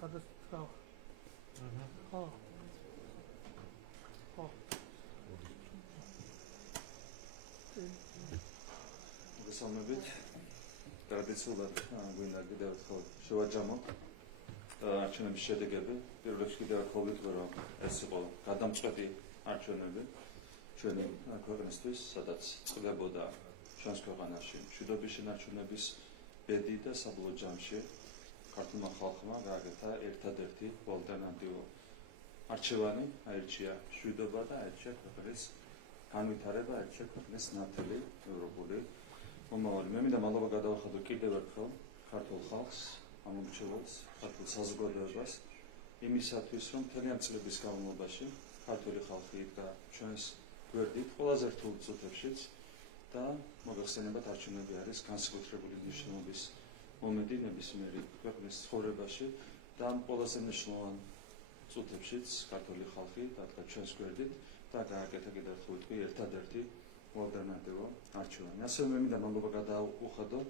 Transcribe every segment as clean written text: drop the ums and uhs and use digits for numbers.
სადაც თქვა. ხო. ხო. მოგესალმებით. ტრადიციულად გვინდა კიდევ ერთხელ შევაჯამოთ არჩევნების შედეგები. პირველ რიგში კიდევ ერთხელ ვიტყვი, რომ ეს იყო გადამწყვეტი არჩევნები ჩვენი ქვეყნისთვის, სადაც წყდებოდა ჩვენს ქვეყანაში მშვიდობის შენარჩუნების ბედი და საბოლოო ჯამში ქართულმა ხალხმა გააკეთა ერთადერთი ალტერნატივა არჩევანი, აირჩია მშვიდობა და აირჩია ქვეყნის განვითარება, აირჩია ქვეყნის ნათელი ევროპული მომავალი. მე მინდა მადლობა გადავახადო კიდევ ერთხელ ქართულ ხალხს, ამომრჩეველს, ქართულ საზოგადოებას იმისათვის, რომ მთლიან წლების განმავლობაში ქართული ხალხი იდგა ჩვენს გვერდით ყველაზე რთულ წუთებშიც და მოგეხსენებათ, არჩევნები არის განსაკუთრებული მნიშვნელობის მომენტი ნებისმიერი ქვეყნის ცხოვრებაში და ამ ყველაზე მნიშვნელოვან წუთებშიც ქართული ხალხი დადგა ჩვენს გვერდით და გააკეთა კიდევ ერთხელ ვიტყვი ერთადერთი ალტერნატივა არჩევანი. ასევე მე მინდა მადლობა გადავუხადო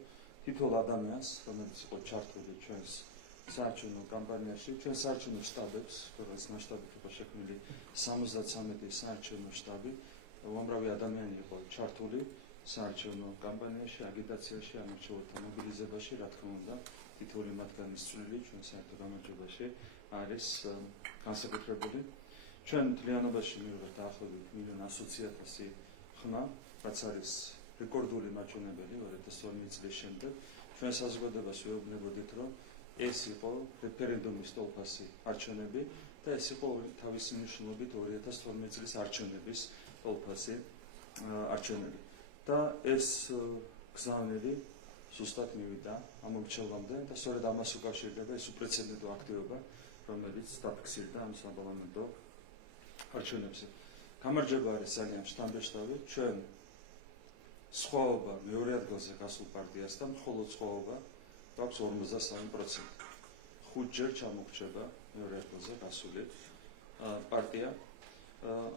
თითოეულ ადამიანს, რომელიც იყო ჩართული ჩვენს საარჩევნო კამპანიაში, ჩვენს საარჩევნო შტაბებს, ქვეყნის მასშტაბით იყო შექმნილი 73 საარჩევნო შტაბი, უამრავი ადამიანი იყო ჩართული საარჩევნო კამპანიაში, აგიტაციაში, ამორჩეულთა მობილიზებაში, რა თქმა უნდა, თითოეული მათგანის წვლილი ჩვენ საერთო გამარჯვებაში არის განსაკუთრებული. ჩვენ მთლიანობაში მივიღეთ დაახლოებით 1,100,000 ხმა, რაც არის რეკორდული მაჩვენებელი 2012 წლის შემდეგ. ჩვენ საზოგადოებას ვეუბნებოდით, რომ ეს იყო რეფერენდუმის ტოლფასი არჩევნები და ეს იყო თავისი მნიშვნელობით 2012 წლის არჩევნების ტოლფასი არჩევნები. და ეს გზავნილი ზუსტად მივიდა ამომრჩევლამდე და სწორედ ამას უკავშირდება ეს უპრეცედენტო აქტივობა, რომელიც დაფიქსირდა ამ საპარლამენტო არჩევნებზე. გამარჯვება არის ძალიან შთამბეჭდავი. ჩვენ სხვაობა მეორე ადგილზე გასულ პარტიასთან მხოლოდ სხვაობა გვაქვს 53%. 5-ჯერ ჩამოგრჩება მეორე ადგილზე გასული პარტია.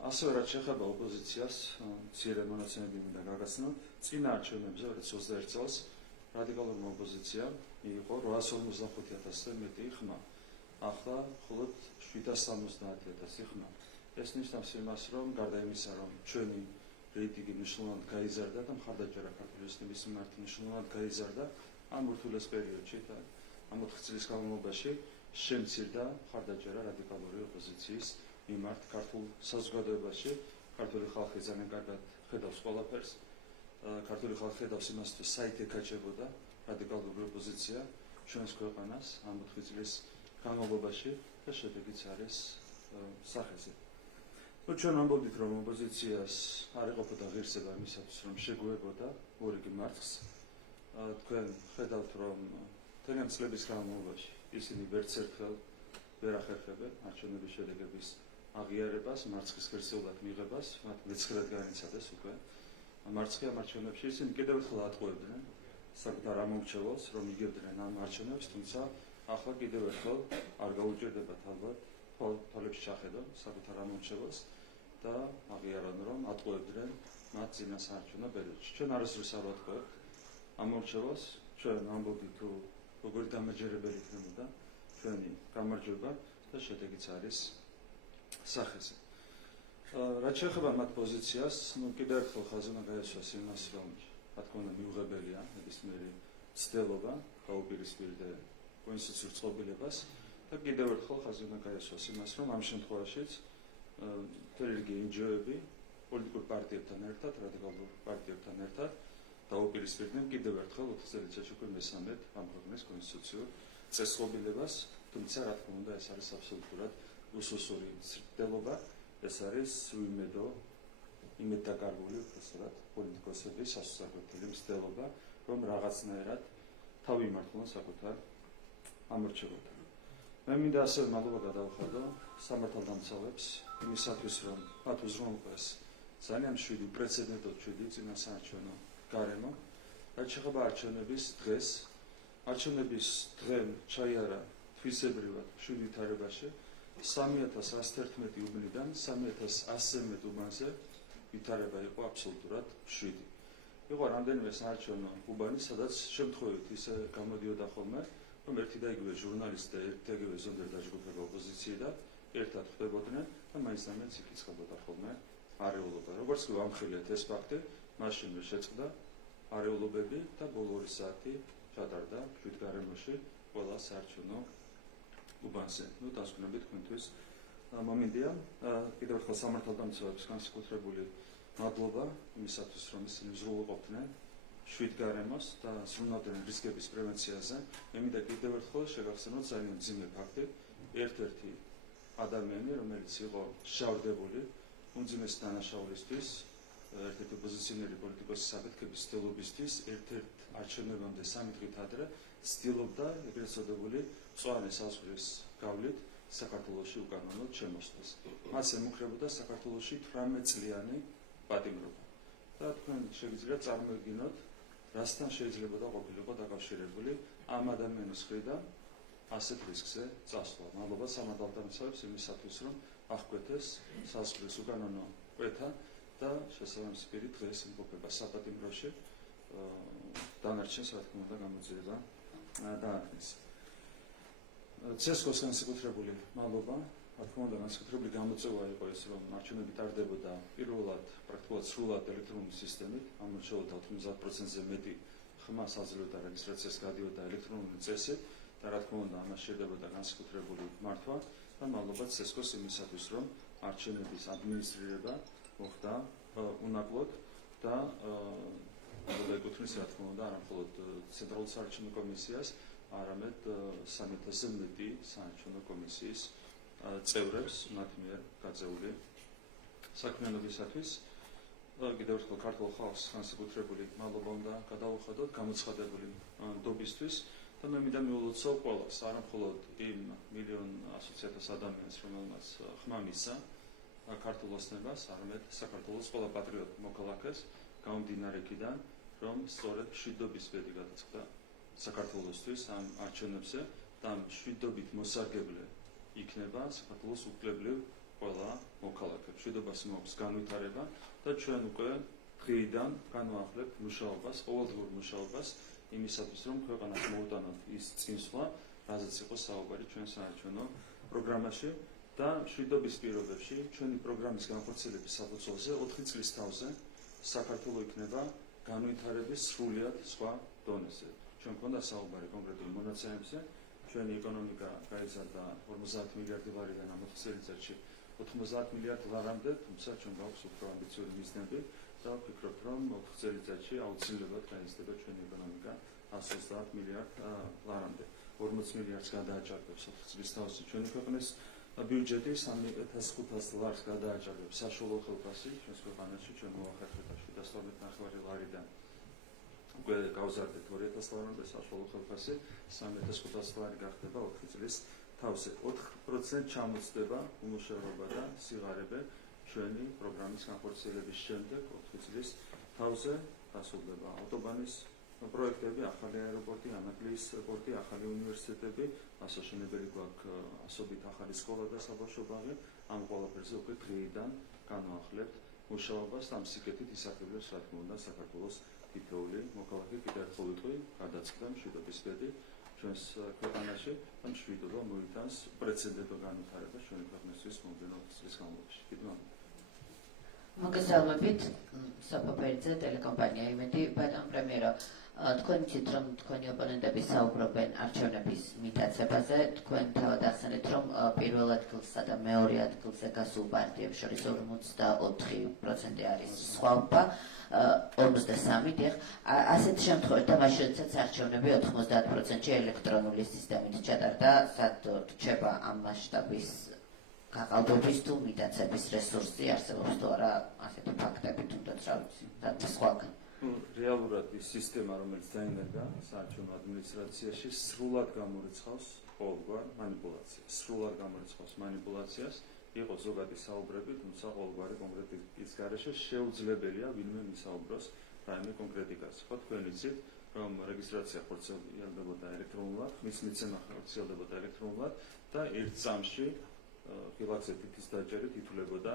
ასევე რაც შეეხება ოპოზიციას, მცირე მონაცემები მინდა გაგაცნოთ. წინა არჩევნებზე 2021 წელს რადიკალურმა ოპოზიციამ მიიღო 855,000-ზე მეტი ხმა. ახლა მხოლოდ 770,000 ხმა. ეს ნიშნავს იმას, რომ გარდა იმისა, რომ ჩვენი რეიტინგი მნიშვნელოვნად გაიზარდა და მხარდაჭერა ქართული ოცნების მიმართ მნიშვნელოვნად გაიზარდა, ამ ურთულეს პერიოდში და ამ 4 წლის განმავლობაში შემცირდა მხარდაჭერა რადიკალური ოპოზიციის მიმართ ქართულ საზოგადოებაში. ქართული ხალხი ძალიან კარგად ხედავს ყველაფერს. ქართული ხალხი ხედავს იმას, თუ საით ეკაჭებოდა რადიკალური ოპოზიცია ჩვენს ქვეყანას ამ 4 წლის განმავლობაში და შედეგიც არის სახეზე. ჩვენ ამბობდით, რომ ოპოზიციას არ ეყოფოდა ღირსება იმისათვის, რომ შეგუებოდა ორიგი მარცხს. თქვენ ხედავთ, რომ მთლიან წლების განმავლობაში ისინი ვერც ერთხელ ვერ ახერხებენ არჩევნების შედეგების აღიარებას, მარცხის ღირსეულად მიღებას, მათ მეცხრად განიცადეს უკვე. მარცხი ამ არჩევნებში ისინი კიდევ ერთხელ ატყუებდნენ საკუთარ ამომრჩეველს, რომ იგებდნენ ამ არჩევნებს, თუმცა ახლა კიდევ ერთხელ არ გაუჭირდებათ ალბათ თვალებში ჩახედონ საკუთარ ამომრჩეველს და აღიარონ, რომ ატყუებდნენ მათ წინა საარჩევნო პერიოდში. ჩვენ არასდროს არ ვატყუებთ ამომრჩეველს, ჩვენ ამბობთ, თუ როგორი დამაჯერებელი იქნებოდა ჩვენი გამარჯვება და შედეგიც არის სახეზე. რაც შეეხება მათ პოზიციას, კიდევ ერთხელ ხაზი უნდა გაესვას იმას, რომ რა თქმა უნდა მიუღებელია ნებისმიერი ცდელობა დაუპირისპირდე კონსტიტუციურ წყობილებას და კიდევ ერთხელ ხაზი უნდა გაესვას იმას, რომ ამ შემთხვევაშიც მთელი რიგი NGO-ები პოლიტიკურ პარტიებთან ერთად, რადიკალურ პარტიებთან ერთად დაუპირისპირდნენ კიდევ ერთხელ 4 წელიწადში უკვე მესამედ ამ ქვეყნის კონსტიტუციურ წესწყობილებას, თუმცა რა თქმა უნდა ეს არის აბსოლუტურად უსუსური ცდელობა, ეს არის იმედდაკარგული უბრალოდ პოლიტიკოსების სასუსარკვეთილი მცდელობა, რომ რაღაცნაირად თავი იმართულონ საკუთარ ამორჩეველთან. მე მინდა ასევე მადლობა გადავუხადო სამართალდამცავებს იმისათვის, რომ მათ უზრუნველყვეს ძალიან მშვიდი, უპრეცედენტოდ მშვიდი წინა საარჩევნო გარემო. რაც შეეხება არჩევნების დღეს, არჩევნების დღე ჩაიარა თვისებრივად მშვიდ ვითარებაში 3111 უბნიდან 3100-ზე მეტ უბანზე ვითარება იყო აბსოლუტურად მშვიდი. იყო რამდენიმე საარჩევნო უბანი, სადაც შემთხვევით ისე გამოდიოდა ხოლმე, რომ ერთი და იგივე ჟურნალისტი და ერთი და იგივე ზონდერ დაჯგუფება ოპოზიციიდან ერთად ხდებოდნენ და მაინც-მაინც იკითხებოდა ხოლმე არეულობა. როგორც კი ვამხილეთ ეს ფაქტი, მაშინ შეწყდა არეულობები და ბოლო 2 საათი ჩატარდა შვიდგარემოში ყველა საარჩევნო უბანზე. ნუ დასკვნებით თქვენთვის მომენტია. კიდევ ერთხელ სამართალდამცავებს განსაკუთრებული მადლობა იმისათვის, რომ ისინი მსრულყოფდნენ შვიდგარემოს და სრულნავდნენ რისკების პრევენციაზე. მე მინდა კიდევ ერთხელ შეგახსენოთ ძალიან მძიმე ფაქტი. ერთ-ერთი ადამიანი, რომელიც იყო შავდებული უმძიმესი დანაშაულისთვის, ერთ-ერთი ოპოზიციონერი პოლიტიკოსის აფეთქების ცდილობისთვის, ერთ-ერთ არჩევნებამდე 3 დღით ადრე ცდილობდა ეგრეთ წოდებული მწვანე საზღვრის გავლით საქართველოში უკანონოდ შემოსვლას. მას ემუქრებოდა საქართველოში 18 წლიანი პატიმრობა. და თქვენ შეგიძლიათ წარმოედგინოთ, რასთან შეიძლება ყოფილიყო დაკავშირებული ამ ადამიანის მხრიდან ასეთ რისკზე წასვლა. მადლობა სამართალდამცავებს იმისათვის, რომ აღკვეთეს საზღვრის უკანონო კვეთა და შესაბამისი პირი დღეს იმყოფება საპატიმროში, დანარჩენს რა თქმა უნდა გამოძიება დაარქმის. ცესკოს განსაკუთრებული მადლობა, რა თქმა უნდა განსაკუთრებული გამოწვევა იყო ეს, რომ არჩევნები ტარდებოდა პირველად პრაქტიკულად სრულად ელექტრონული სისტემით, ამორჩეულდა 90%-ზე მეტი ხმა საძლევდა რეგისტრაციას გადიოდა ელექტრონული წესით და რა თქმა უნდა ამას შედებოდა განსაკუთრებული მართვა და მადლობა ცესკოს იმისათვის, რომ არჩევნების ადმინისტრირება მოხდა უნაკლოდ და ეკუთვნის რა თქმა უნდა არა მხოლოდ ცენტრალურ საარჩევნო კომისიას, არამედ 300-ზე მეტი საარჩევნო კომისიის წევრებს მათ მიერ გაწეული საქმიანობისათვის. კიდევ ერთხელ ქართულ ხალხს განსაკუთრებული მადლობა უნდა გადავუხადოთ გამოცხადებული ნდობისთვის და მე მინდა მივულოცო ყველას, არა მხოლოდ იმ 1,100,000 ადამიანს, რომელმაც ხმა მისცა ქართულ ოცნებას, არამედ საქართველოს ყველა პატრიოტ მოქალაქეს გამომდინარე იქიდან, რომ სწორედ მშვიდობის ბედი გადაწყდა საქართველოსთვის ამ არჩევნებზე და ამ მშვიდობით მოსარგებლე იქნება საქართველოს უკლებლივ ყველა მოქალაქე. მშვიდობას მოაქვს განვითარება და ჩვენ უკვე დღიდან განვაახლებთ მუშაობას, ყოველდღიურ მუშაობას იმისათვის, რომ ქვეყანას მოუტანოთ ის წინსვლა, რაზეც იყო საუბარი ჩვენ საარჩევნო პროგრამაში და მშვიდობის პირობებში ჩვენი პროგრამის განხორციელების საფუძველზე 4 წლის თავზე საქართველო იქნება განვითარების სრულიად სხვა დონეზე. ჩვენ გვქონდა საუბარი კონკრეტულ მონაცემებზე, ჩვენი ეკონომიკა გაიზარდა 50 მილიარდი ლარიდან ამ 4 წელიწადში 90 მილიარდ ლარამდე, თუმცა ჩვენ გვაქვს უფრო ამბიციური მიზნები და ვფიქრობთ, რომ 4 წელიწადში აუცილებლად გაიზრდება ჩვენი ეკონომიკა 130 მილიარდ ლარამდე. 40 მილიარდს გადააჭარბებს 4 წლის თავზე ჩვენი ქვეყნის ბიუჯეტი 3,500 ლარს გადააჭარბებს საშუალო ხელფასი ჩვენს ქვეყანაში, ჩვენ მოახერხეთ 712 ლარიდან უკვე გავზარდეთ 2,000 ლარამდე საშუალო ხელფასი, 3,500 ლარი გახდება 4 წლის თავზე. 4% ჩამოწდება უმუშევრობა და სიღარიბე ჩვენი პროგრამის განხორციელების შემდეგ 4 წლის თავზე დასრულდება ავტობანის პროექტები, ახალი აეროპორტი, ანაკლიის პორტი, ახალი უნივერსიტეტები, ასაშენებელი გვაქვს ასობით ახალი სკოლა და საბავშვო ბაღი. ამ ყველაფერზე უკვე დღეიდან განვაახლებთ მუშაობას და ამ სიკეთით ისარგებლებს რა თქმა უნდა საქართველოს თითოეული მოქალაქე. კიდევ ერთხელ ვიტყვი, გადაწყდა მშვიდობის ბედი ჩვენს ქვეყანაში და მშვიდობა მოიტანს პრეცედენტო განვითარებას ჩვენი ქვეყნისთვის მომდევნო წლის განმავლობაში. მოგესალმებით, საფაფერიძე, ტელეკომპანია იმედი. ბატონ პრემიერო, თქვენ იცით, რომ თქვენი ოპონენტები საუბრობენ არჩევნების მიტაცებაზე. თქვენ თავად ახსენეთ, რომ პირველ ადგილსა და მეორე ადგილზე გასულ პარტიებს შორის 44% არის სხვაობა, 53 დიახ. ასეთ შემთხვევაში და მაშინ როდესაც არჩევნები 90%-ში ელექტრონული სისტემით ჩატარდა, სად რჩება ამ მასშტაბის გაყალბების თუ მიტაცების რესურსი არსებობს თუ არა ასეთი ფაქტები თუნდაც რა ვიცი და სხვაგან. რეალურად ის სისტემა, რომელიც დაინერგა საარჩევნო ადმინისტრაციაში, სრულად გამორიცხავს ყოველგვარ მანიპულაციას. სრულად გამორიცხავს მანიპულაციას, იყო ზოგადი საუბრები, თუმცა ყოველგვარი კონკრეტიკის გარეშე შეუძლებელია ვინმე მისაუბროს რაიმე კონკრეტიკაზე. ხო, თქვენ იცით, რომ რეგისტრაცია ხორციელდებოდა ელექტრონულად, ხმის მიცემა ხორციელდებოდა ელექტრონულად და ერთ წამში ღილაკზე თითის დაჭერით ითვლებოდა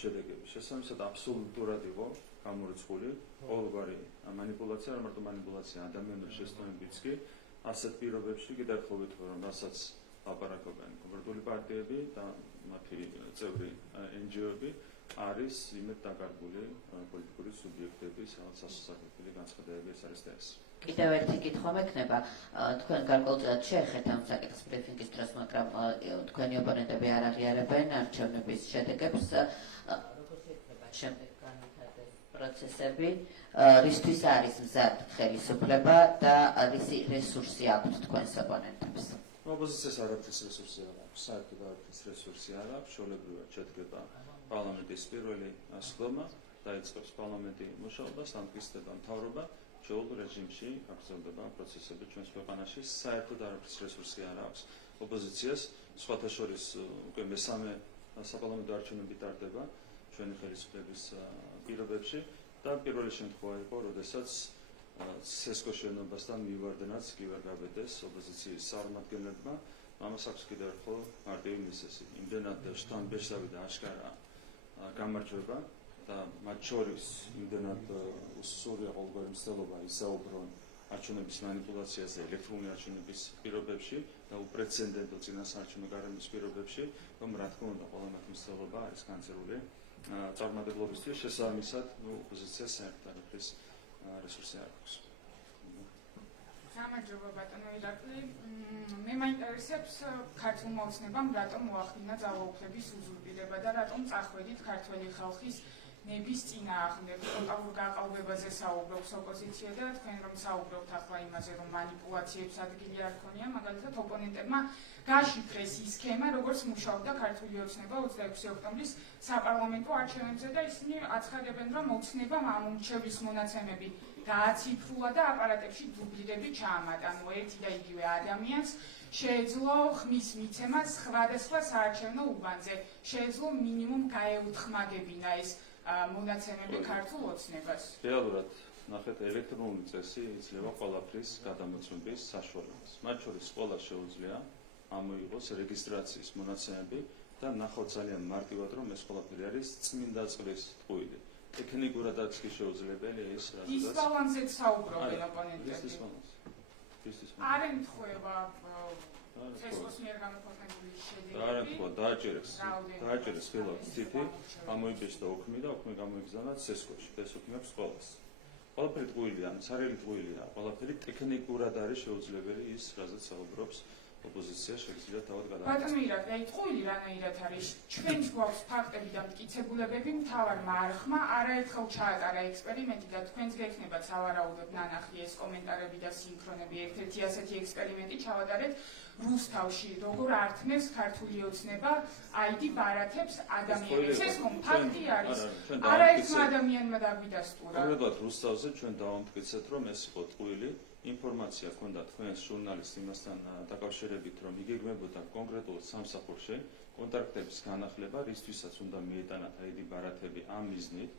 შედეგები. შესაბამისად აბსოლუტურად იყო გამორიცხული ყოველგვარი მანიპულაცია, რა მარტო მანიპულაცია ადამიანური შესტოებიც კი ასეთ პირობებში კიდევ ერთხელ ვიტყვი, რომ რასაც ლაპარაკობენ კონკრეტული პარტიები და მათი წევრი NGO-ები არის იმედ დაკარგული პოლიტიკური სუბიექტების სასწრაფო განცხადებები ეს და ეს. კიდევ ერთი კითხვა მექნება, თქვენ გარკვეულწილად შეეხეთ ამ საკითხს ბრიფინგის დროს, მაგრამ თქვენი ოპონენტები არ აღიარებენ არჩევნების შედეგებს. Როგორც ეხება შემდეგ განვითარდეს პროცესები, რისთვის არის მზად ხელისუფლება და რისი რესურსი აქვთ თქვენს ოპონენტებს? ოპოზიციას არაფრის რესურსი არ აქვს, საერთოდ არაფრის რესურსი არ აქვს, ჩვეულებრივად შედგება პარლამენტის პირველი ასლომა, დაიწყებს პარლამენტი მუშაობას, ამტკიცდება მთავრობა, ჩვეულ რეჟიმში გაგრძელდება პროცესები ჩვენს ქვეყანაში, საერთოდ არაფრის რესურსი არ აქვს ოპოზიციას, სხვათა შორის უკვე მესამე საპარლამენტო არჩევნები ტარდება ჩვენი ხელისუფლების პირობებში და პირველი შემთხვევა იყო, როდესაც სესკო შენობასთან მივარდნაც კი ვერ გავედეს ოპოზიციის წარმომადგენლებმა, ამას აქვს კიდევ ერთხელ მარტივი მიზეზი. იმდენად შთამბეჭდავი და აშკარა გამარჯვება და მათ შორის იმდენად უსწორია ყოველგვარი მცდელობა ისაუბრონ არჩევნების მანიპულაციაზე ელექტრონული არჩევნების პირობებში და უპრეცედენტო წინასაარჩევნო გარემოს პირობებში, რომ რა თქმა უნდა ყველა მათი მცდელობა არის განცერული წარმატებლობისთვის, შესაბამისად ოპოზიციას საერთოდ არაფრის რესურსი არ აქვს. გამარჯობა ბატონო ირაკლი. მე მაინტერესებს ქართულმა ოცნებამ რატომ მოახდინა ძალაუფლების უზურპირება და რატომ წახვედით ქართველი ხალხის ნების წინააღმდეგ. ტოტალურ გაყალბებაზე საუბრობს ოპოზიცია და თქვენ რომ საუბრობთ ახლა იმაზე, რომ მანიპულაციებს ადგილი არ ქონია, მაგალითად ოპონენტებმა გაშიფრეს ის სქემა, როგორც მუშაობდა ქართული ოცნება 26 ოქტომბრის საპარლამენტო არჩევნებზე და ისინი აცხადებენ, რომ ოცნებამ ამომრჩევლის მონაცემები გააციფრულა და აპარატებში დუბლირები ჩაამატა. ერთი და იგივე ადამიანს შეეძლო ხმის მიცემა სხვადასხვა საარჩევნო უბანზე. შეეძლო მინიმუმ გაეუთხმაგებინა ეს მონაცემები ქართულ ოცნებას. რეალურად ნახეთ, ელექტრონული წესი იძლევა ყველაფრის გადამოწმების საშუალებას. მათ შორის ყველა შეუძლია ამოიღოს რეგისტრაციის მონაცემები და ნახოთ ძალიან მარტივად, რომ ეს ყველაფერი არის წმინდა წყლის ტყუილი. ტექნიკურადაც კი შეუძლებელი ის დისბალანსით საუბრობენ ოპონენტები. არ ემთხვევა სესკოს მიერ გამოქვეყნებული შედეგები. არ ემთხვევა, დააჭერეს ხელოვნების თითი, გამოიბეჭდა ოქმი და ოქმი გამოიგზავნა სესკოში. ეს ოქმი აქვს ყველას. ყველაფერი ტყუილია, სარელი ტყუილია, ყველაფერი ტექნიკურად არის შეუძლებელი ის, რაზეც საუბრობს ოპოზიცია შეიძლება თავად გადააკეთოს. ბატონო ირაკლი, აი ტყუილი რანაირად არის? ჩვენს გვაქვს ფაქტები და მტკიცებულებები, მთავარმა არხმა არაერთხელ ჩაატარა ექსპერიმენტი და თქვენს გექნებათ სავარაუდოდ ნანახი ეს კომენტარები და სინქრონები. ერთ-ერთი ასეთი ექსპერიმენტი ჩავატარეთ რუსთავში, როგორ ართმევს ქართული ოცნება ID ბარათებს ადამიანებს. ეს ფაქტი არის. არაერთმა ადამიანმა დაგვიდასტურა. კონკრეტულად რუსთავზე ჩვენ დავამტკიცეთ, რომ ეს იყო ტყუილი. ინფორმაცია ჰქონდა თქვენს ჟურნალისტ იმასთან დაკავშირებით, რომ იგეგმებოდა კონკრეტულ სამსახურში კონტრაქტების განახლება, რისთვისაც უნდა მიეტანათ ID ბარათები ამ მიზნით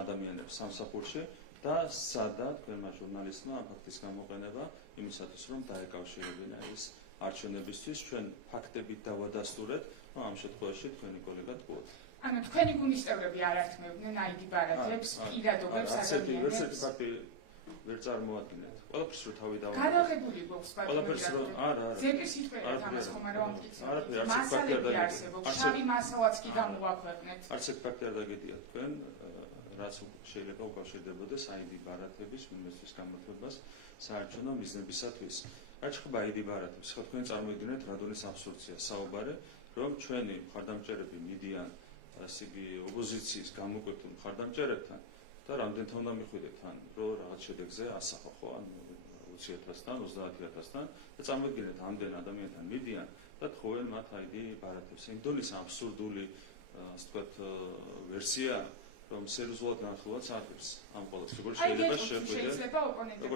ადამიანებს სამსახურში და სადა თქვენმა ჟურნალისტმა ამ ფაქტის გამოყენება იმისათვის, რომ დაეკავშირებინა ის არჩევნებისთვის, ჩვენ ფაქტებით დავადასტურეთ, რომ ამ შემთხვევაში თქვენი კოლეგა თქვა. ანუ თქვენი გუნდის წევრები არ ართმევდნენ ID ბარათებს, პირადობებს ადამიანებს. ვერ წარმოადგენთ. ყველაფერს რო თავი დავამატეთ. გადაღებული გვაქვს ყველაფერს რო არა. ზეპის სიტყვერად ამას ხომ არ ვამტკიცებთ. მასალები არსებობს, შავი მასალაც კი გამოაქვეყნეთ. არც ერთ ფაქტი არ დაგედია თქვენ, რაც შეიძლება უკავშირდებოდეს ID ბარათების მიმოწვის გამოთვლებას საარჩევნო მიზნებისათვის. რაც ხება ID ბარათებს, ხო თქვენ წარმოიდგინეთ რადონის აბსურდია საუბარი, რომ ჩვენი მხარდამჭერები მიდიან ასე იგი ოპოზიციის გამოკვეთილ მხარდამჭერებთან და რამდენთან უნდა მიხვიდეთ თან, რომ რაღაც შედეგზე ასახო ხო, ან 20,000-თან, 30,000-თან და წარმოიდგინეთ ამდენ ადამიანთან მიდიან და თხოვენ მათ ID ბარათებს. იმ დონის აბსურდული, ასე ვთქვათ, ვერსია, რომ სერიოზულად განხილვაც აკეთებს ამ ყოველს. როგორ შეიძლება შეიძლება ოპონენტები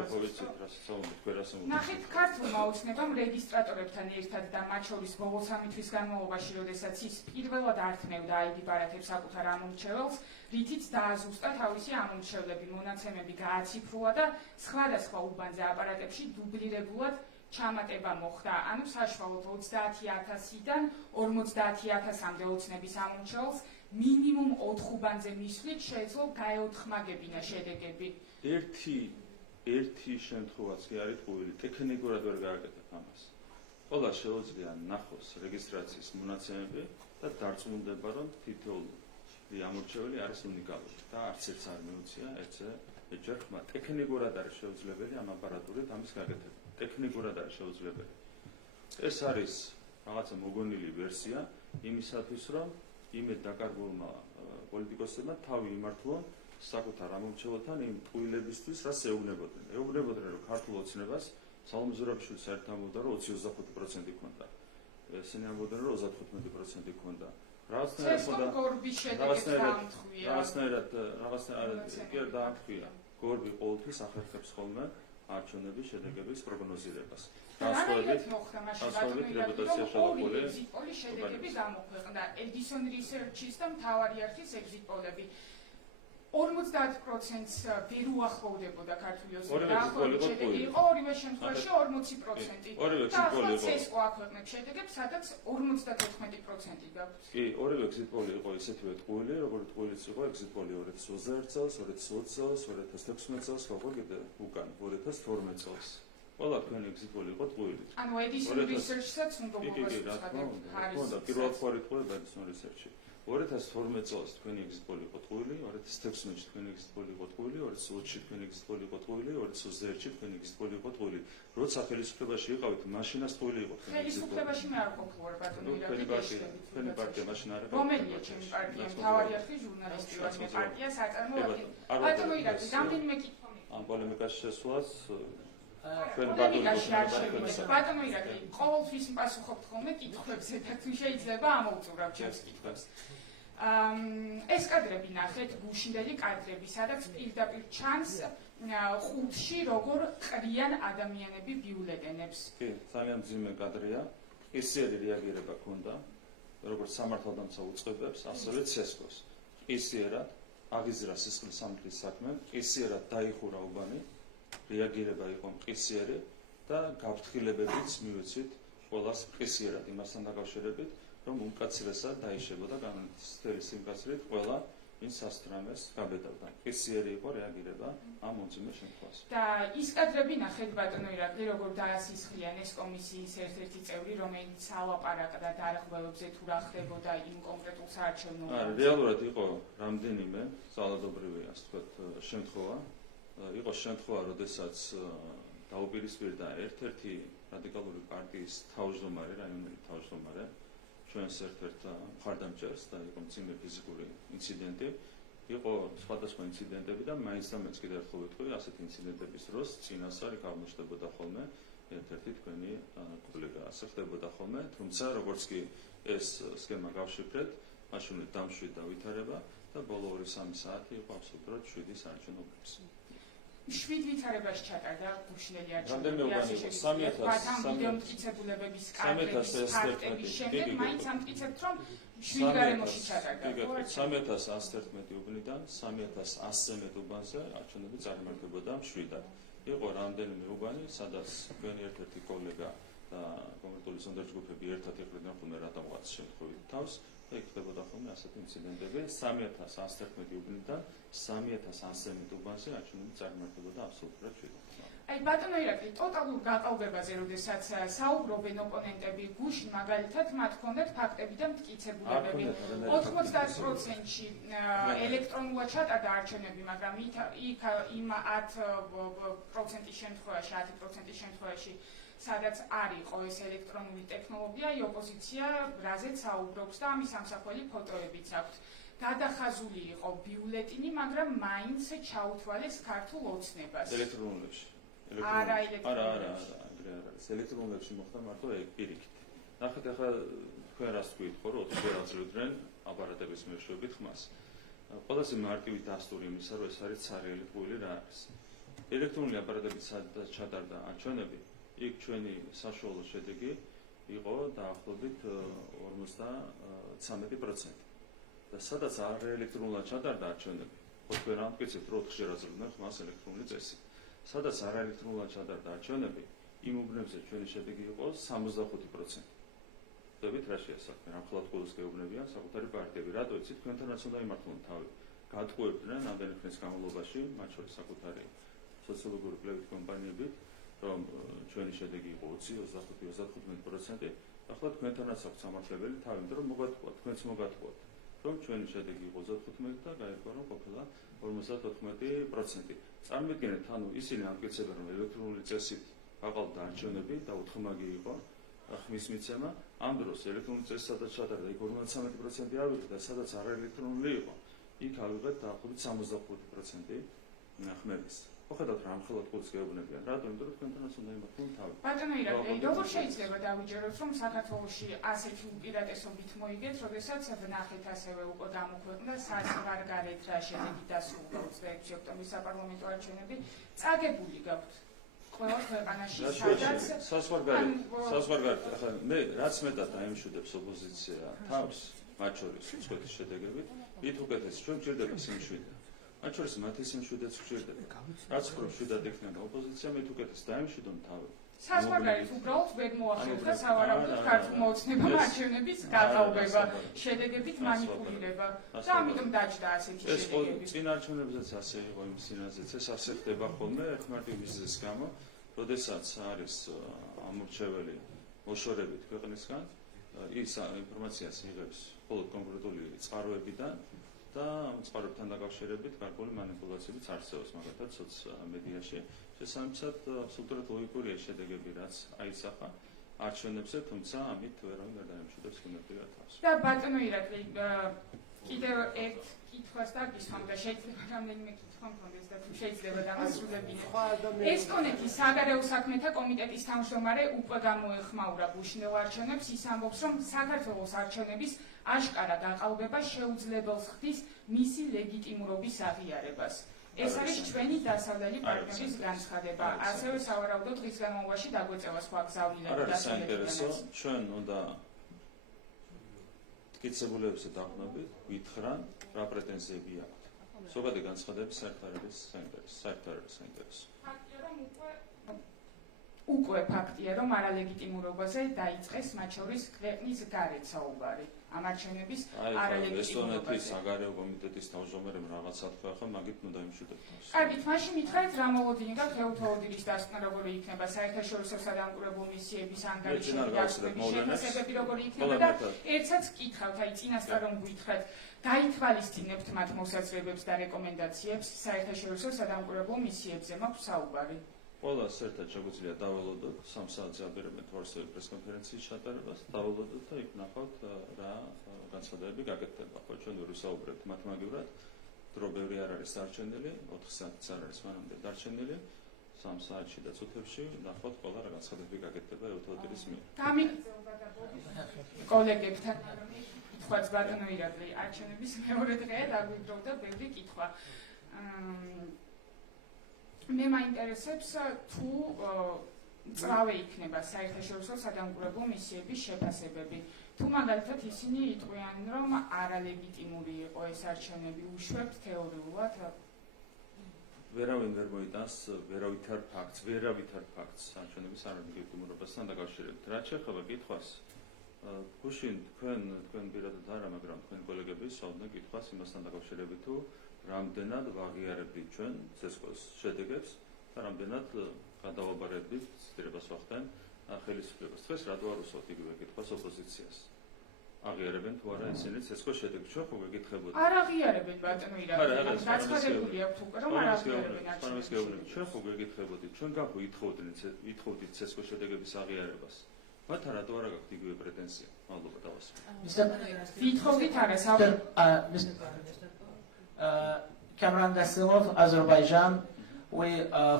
ოპოზიცია რასაუბრობთ, ქვერასაუბრობთ. ნახეთ, ქართულმა ოცნებამ რეგისტრატორებთან ერთად და მათ შორის ბოლო 3 თვის განმავლობაში, როდესაც ის პირველად ართმევდა ID ბარათებს საკუთარ ამომრჩეველს, რითიც დააზუსტა თავისი ამომრჩევლები, მონაცემები გააციფრულა და სხვადასხვა უბანზე აპარატებში დუბლირებულად ჩამატება მოხდა. ანუ საშუალოდ 30,000-დან 50,000-მდე ოცნების ამომრჩეველს მინიმუმ 4 უბანზე მისვლით შეეძლო გაეუთხმაგებინა შედეგები. ერთი ერთი შემთხვევაც კი არის ტყუილი, ტექნიკურად ვერ გააკეთებ ამას. ყველა შეუძლია ნახოს რეგისტრაციის მონაცემები და დარწმუნდება, რომ თითოეული ამორჩეველი არის უნიკალური და არც ერთს არ მიუწია ეჯერ ხმა. ტექნიკურად არის შეუძლებელი ამ აპარატურით ამის გაკეთება. ტექნიკურად არის შეუძლებელი. ეს არის რაღაცა მოგონილი ვერსია იმისათვის, რომ იმედ დაკარგულმა პოლიტიკოსებმა თავი იმართლონ საკუთარ ამორჩეველთან იმ ტყუილებისთვის, რაც ეუბნებოდნენ. ეუბნებოდნენ, რომ ქართულ ოცნებას სალომე ზურაბიშვილის საერთოდ ამბობდა, რომ 20-25% იქონდა. ესენი ამბობდნენ, რომ 35% იქონდა. რაღაცნაირად დაამთხვია. გორბი ყოველთვის ახერხებს ხოლმე არჩევნების შედეგების პროგნოზირებას. განსხვავებით რეპუტაცია შეგებული ეგზიტ-პოლის შედეგები გამოქვეყნდა Edison Research-ის და მთავარი არქის ეგზიტ-პოლები 50%-ს ვერ უახლოვდებოდა ქართული ოცნება. დაახლოებით შედეგი იყო ორივე შემთხვევაში 40%. და ახლა CESCO აქვეყნებს შედეგებს, სადაც 54% გაქვს. კი, ორივე ეგზიტ-პოლი იყო ისეთივე ტყუილი, როგორც ტყუილიც იყო ეგზიტ-პოლი 2021 წელს, 2020 წელს, 2016 წელს, ხო კიდე უკან 2012 წელს. ყველა თქვენი ეგზიტ-პოლი იყო ტყუილი. ანუ Edison Research-საც უნდა მოგხსოვდეს. ხონდა პირველ ხვარი ტყუილება Edison Research-ი. 2012 წელს თქვენი ეგზიტ-პოლი იყო ტყუილი, 2016-ში თქვენი ეგზიტ-პოლი იყო ტყუილი, 2020-ში თქვენი ეგზიტ-პოლი იყო ტყუილი, 2021-ში თქვენი ეგზიტ-პოლი იყო ტყუილი. როცა ხელისუფლებაში იყავით, მაშინაც ტყუილი იყო თქვენი ეგზიტ-პოლი. ხელისუფლებაში მე არ ყოფილვარ ბატონო ირაკლი. თქვენი პარტია მაშინ არ იყო. რომელია ჩემი პარტია? მთავარი არქის ჟურნალისტი ვარ, მე პარტიას აწარმოებდი. ბატონო ირაკლი, რამდენიმე კითხვა მექნება. ამ პოლემიკაში შესვლას პოლემიკაში არ შევიდეთ. ბატონო ირაკლი, ყოველთვის მპასუხობთ ხოლმე კითხვებზე და თუ შეიძლება ამოვწურავ ჩემს კითხვებს. ეს კადრები ნახეთ, გუშინდელი კადრები, სადაც პირდაპირ ჩანს ხუთში როგორ ყრიან ადამიანები ბიულეტენებს. კი, ძალიან მძიმე კადრია. ისეთი რეაგირება ქონდა, როგორც სამართალდამცავ უწყებებს, ასევე CESCO-ს. ისიერად აღიზრა სისხლის სამართლის საქმე, ისიერად დაიხურა უბანი, რეაგირება იყო მყისიერი და გაფრთხილებებიც მივეცით ყველას მყისიერად იმასთან დაკავშირებით, რომ უმკაცრესად დაიშებოდა განათლების სიმკაცრით ყველა ვინც სასტრამეს გაბედავდა. მყისიერი იყო რეაგირება ამ მომძიმე შემთხვევაში. და ის კადრები ნახეთ ბატონო ირაკლი, როგორ დაასისხლიან ეს კომისიის ერთ-ერთი წევრი, რომელიც ალაპარაკდა დარღვევებზე თუ რა ხდებოდა იმ კონკრეტულ საარჩევნო. რეალურად იყო რამდენიმე ძალადობრივი, ასე ვთქვათ, შემთხვევა. იყო შემთხვევა, როდესაც დაუპირისპირდა ერთ-ერთი რადიკალური პარტიის თავმჯდომარე, რაიონული თავმჯდომარე, ჩვენს ერთ-ერთ მხარდამჭერს და იყო მძიმე ფიზიკური ინციდენტი. იყო სხვადასხვა ინციდენტები და მაინც და მეც კიდევ ერთხელ ვიტყვი, ასეთი ინციდენტების დროს წინასწარ აღმოჩნდებოდა ხოლმე ერთ-ერთი თქვენი კოლეგა. ასე ხდებოდა ხოლმე, თუმცა როგორც კი ეს სქემა გავშიფრეთ, მაშინ დამშვიდდა ვითარება და ბოლო 2-3 საათი იყო აბსოლუტურად 7 საარჩევნო უბნებს. 7 ვითარებაში ჩატარდა გუშინდელი რამდენიმე უბანი იყო? 3,000 მტკიცებულებების კადრების ფაქტების შემდეგ მაინც ამტკიცებთ, რომ 7 გარემოში ჩატარდა. 3111 უბნიდან 3100-ზე მეტ უბანზე არჩევნები წარმართებოდა 7-დან. იყო რამდენიმე უბანი, სადაც თქვენი ერთ-ერთი კოლეგა და კონკრეტული სონდაჟგუფები ერთად იყრიდნენ ხოლმე რატომღაც შემთხვევით თავს და იქ ხდებოდა ხოლმე ასეთი ინციდენტები. 3111 უბნიდან 3100-ზე მეტ უბანზე არჩევნები წარმართებოდა აბსოლუტურად 7-დან. აი ბატონო ირაკლი, ტოტალურ გაყალბებაზე, როდესაც საუბრობენ ოპონენტები, გუშინ მაგალითად მათ ჰქონდათ ფაქტები და მტკიცებულებები. 90%-ში ელექტრონულად ჩატარდა არჩევნები, მაგრამ იქ იმ 10%-ის შემთხვევაში, 10%-ის შემთხვევაში, სადაც არ იყო ეს ელექტრონული ტექნოლოგია, ოპოზიცია რაზეც საუბრობს და ამის ამსახველი ფოტოებიც აქვს. გადახაზული იყო ბიულეტინი, მაგრამ მაინც ჩაუთვალეს ქართულ ოცნებას. ელექტრონულებში. არა ელექტრონულებში. ელექტრონულებში მოხდა მარტო პირიქით. ნახეთ ახლა თქვენ რას თქვით, ხო, რომ 4 აძლევდნენ აპარატების მეშვეობით ხმას. ყველაზე მარტივი დასტური იმისა, რომ ეს არის ცარიელი ტყუილი რა არის. ელექტრონული აპარატებით სადაც ჩატარდა არჩევნები, იქ ჩვენი საშუალო შედეგი იყო დაახლოებით 53%. და სადაც არ ელექტრონულად ჩატარდა არჩევნები, თქვენ ამტკიცებთ, რომ 4-ჯერ აძლევდნენ ხმას ელექტრონული წესი. სადაც არ ელექტრონულად ჩატარდა არჩევნები, იმ უბნებზე ჩვენი შედეგი იყო 65%. ხვდებით რა შეასახმენ, ამ ხალხ ყოველს გეუბნებიან საკუთარი პარტიები, რატო იცით, თქვენთანაც უნდა იმართლონ თავი. გატყუებდნენ ამდენი ხნის განმავლობაში, მათ შორის საკუთარი სოციოლოგიური კვლევით კომპანიებით, რომ ჩვენი შედეგი იყო 20-25%. ახლა თქვენთანაც აქვს სამართლებელი თავი, იმიტომ რომ მოგატყუათ, თქვენც მოგატყუათ, რომ ჩვენი შედეგი იყო 35 და გაირკვა რომ ყოფილა 54%. წარმოიდგინეთ, ანუ ისინი ამტკიცებენ, რომ ელექტრონული წესით გაყალბდა არჩევნები და უთხმაგი იყო ხმის მიცემა, ამ დროს ელექტრონული წესი სადაც ჩატარდა, იქ 53% ავიღეთ და სადაც არაელექტრონული იყო, იქ ავიღეთ დაახლოებით 65% ხმების. მოხდათ რა მხოლოდ ყურს გეუბნებიან, რატომ? იმიტომ რომ თქვენთანაც უნდა იმართონ თავი. ბატონო ირაკლი, როგორ შეიძლება დავიჯეროთ, რომ საქართველოში ასეთი უპირატესობით მოიგეთ, როდესაც ვნახეთ ასევე უკვე გამოქვეყნდა საზღვარგარეთ რა შედეგი დასრულდა 26 ოქტომბრის საპარლამენტო არჩევნები, წაგებული გაქვთ ყველა ქვეყანაში, სადაც საზღვარგარეთ, ახლა მე რაც მეტად დაიმშვიდებს ოპოზიცია თავს, მათ შორის უცხოეთის შედეგებით, მით უკეთეს ჩვენ გვჭირდება სიმშვიდე. მათ შორის მათი სიმშვიდეც გვჭირდება. რაც უფრო მშვიდად იქნება ოპოზიცია, მით უკეთეს დაიმშვიდონ თავი. საზღვარგარეთ უბრალოდ ვერ მოახერხა სავარაუდოდ ქართულ მოწნებამ არჩევნების გაყალბება, შედეგებით манипуლირება და ამიტომ დაჯდა ასეთი შედეგები. ეს წინ არჩევნებზეც ასე იყო იმ სინაზეც, ეს ასე ხდება ხოლმე ერთმანეთის მიზეზის გამო, როდესაც არის ამორჩეველი მოშორებით ქვეყნისგან, ის ინფორმაციას იღებს მხოლოდ კონკრეტული წყაროებიდან და ამ წყაროებთან დაკავშირებით გარკვეული манипуლაციებიც არსებობს, მაგალითად სოციალ-მედიაში. შესაბამისად, აბსოლუტურად ლოგიკურია შედეგები, რაც აისახა არჩევნებზე, თუმცა ამით ვერავინ ვერ დაიმშვიდებს უნებრივად თავს. და ბატონო ირაკლი, კიდევ ერთ კითხვას დაგისვამ და შეიძლება რამდენიმე კითხვა მქონდეს და თუ შეიძლება დამასრულებინეთ. ესტონეთის საგარეო საქმეთა კომიტეტის თავმჯდომარე უკვე გამოეხმაურა ბუშნელ არჩევნებს, ის ამბობს, რომ საქართველოს არჩევნების აშკარა გაყალბება შეუძლებელს ხდის მისი ლეგიტიმურობის აღიარებას. ეს არის ჩვენი დასავლელი პარტნიორის განცხადება. ასევე სავარაუდოდ დღის განმავლობაში დაგვეწევა სხვა გზავნილები და საინტერესო, ჩვენ უნდა მტკიცებულებებზე დაყნობით, ვითხრან, რა პრეტენზიები აქვთ. ზოგადი განცხადების საერთოდ არის საინტერესო. უკვე ფაქტია, რომ არალეგიტიმურობაზე დაიწყეს მათ შორის ქვეყნის გარეთ საუბარი. ამ არჩევნების არალეგიტიმურობაზე. ესტონეთის საგარეო კომიტეტის თავმჯდომარემ რაღაცა თქვა, ხა მაგით უნდა იმშვიდოთ. კარგით, მაშინ მითხარით რა მოლოდინი გაქვთ ეუთოოდირის დასკვნა როგორი იქნება საერთაშორისო სადამკვირვებლო მისიების ანგარიშები შეფასებები როგორი იქნება და ერთსაც გკითხავთ, აი წინასწარ რომ გვითხრათ, გაითვალისწინებთ მათ მოსაზრებებს და რეკომენდაციებს საერთაშორისო სადამკვირვებლო მისიებზე მაქვს საუბარი. ყველას ერთად შეგვიძლია დაველოდოთ 3 საათზე აპირებთ ვარსკვლავური პრესკონფერენციის ჩატარებას, დაველოდოთ და იქ ნახავთ რა განცხადებები გაკეთდება. ხო, ჩვენ ვერ ვისაუბრებთ მათემატიკურად, დრო ბევრი არ არის დარჩენილი, 4 საათიც არ არის მანამდე დარჩენილი, 3 საათში და წუთებში ნახავთ ყველა რა განცხადებები გაკეთდება ეუთოოდირის მიერ. გამიგრძელდა და კოლეგებთან კითხვაც ბატონო ირაკლი, არჩევნების მეორე დღეა დაგვიგროვდა ბევრი კითხვა. მე მაინტერესებს თუ წრავე იქნება საერთაშორისო სადამკვირვებლო მისიების შეფასებები. თუ მაგალითად ისინი იტყვიან, რომ არალეგიტიმური იყო ეს არჩევნები, უშვებთ თეორიულად. ვერავინ ვერ მოიტანს ვერავითარ ფაქტს არჩევნების არალეგიტიმურობასთან დაკავშირებით. რაც შეეხება კითხვას, გუშინ თქვენ პირადად არა, მაგრამ თქვენ კოლეგები სწავლდნენ კითხვას იმასთან დაკავშირებით, თუ რამდენად ვაღიარებდით ჩვენ ცესკოს შედეგებს და რამდენად გადავაბარებდით ცდილებას ვახდენ ხელისუფლებას. დღეს რატო არ უსვათ იგივე კითხვას ოპოზიციას? აღიარებენ თუ არა ისინი ცესკოს შედეგს? ჩვენ ხო გეკითხებოდი. არ აღიარებენ ბატონო ირაკლი. გაცხადებული აქვს უკვე რომ არ აღიარებენ არჩევნებს. ჩვენ ხო გეკითხებოდი. ჩვენ გახო ითხოვდით ცესკოს შედეგების აღიარებას. მათ რატო არ გაქვთ იგივე პრეტენზია? მადლობა დავასრულე. ვითხოვდით არა Kamran Gasimov, Azerbaijan. We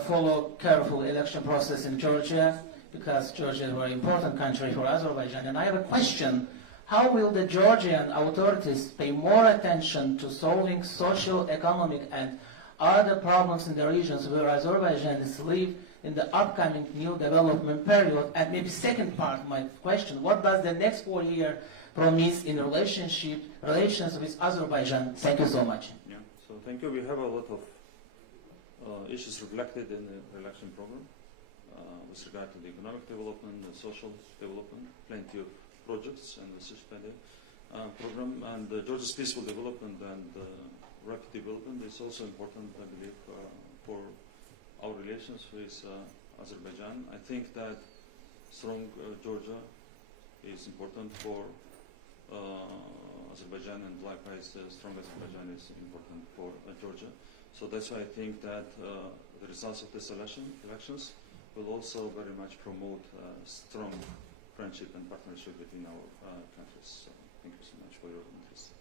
follow careful election process in Georgia because Georgia is a very important country for Azerbaijan. And I have a question. How will the Georgian authorities pay more attention to solving social, economic and other problems in the regions where Azerbaijanis live in the upcoming new development period? And maybe second part of my question, what does the next 4 years promise in relations with Azerbaijan? Thank you so much. Yeah, so thank you. We have a lot of issues reflected in the election program with regard to the economic development, the social development, plenty of projects and the suspended program, and Georgia's peaceful development and rapid development is also important, I believe, for our relations with Azerbaijan. I think that strong Georgia is important for Azerbaijan, and likewise strong Azerbaijan is important for Georgia. So that's why I think that the results of this elections will also very much promote strong friendship and partnership between our countries. So thank you so much for your interest.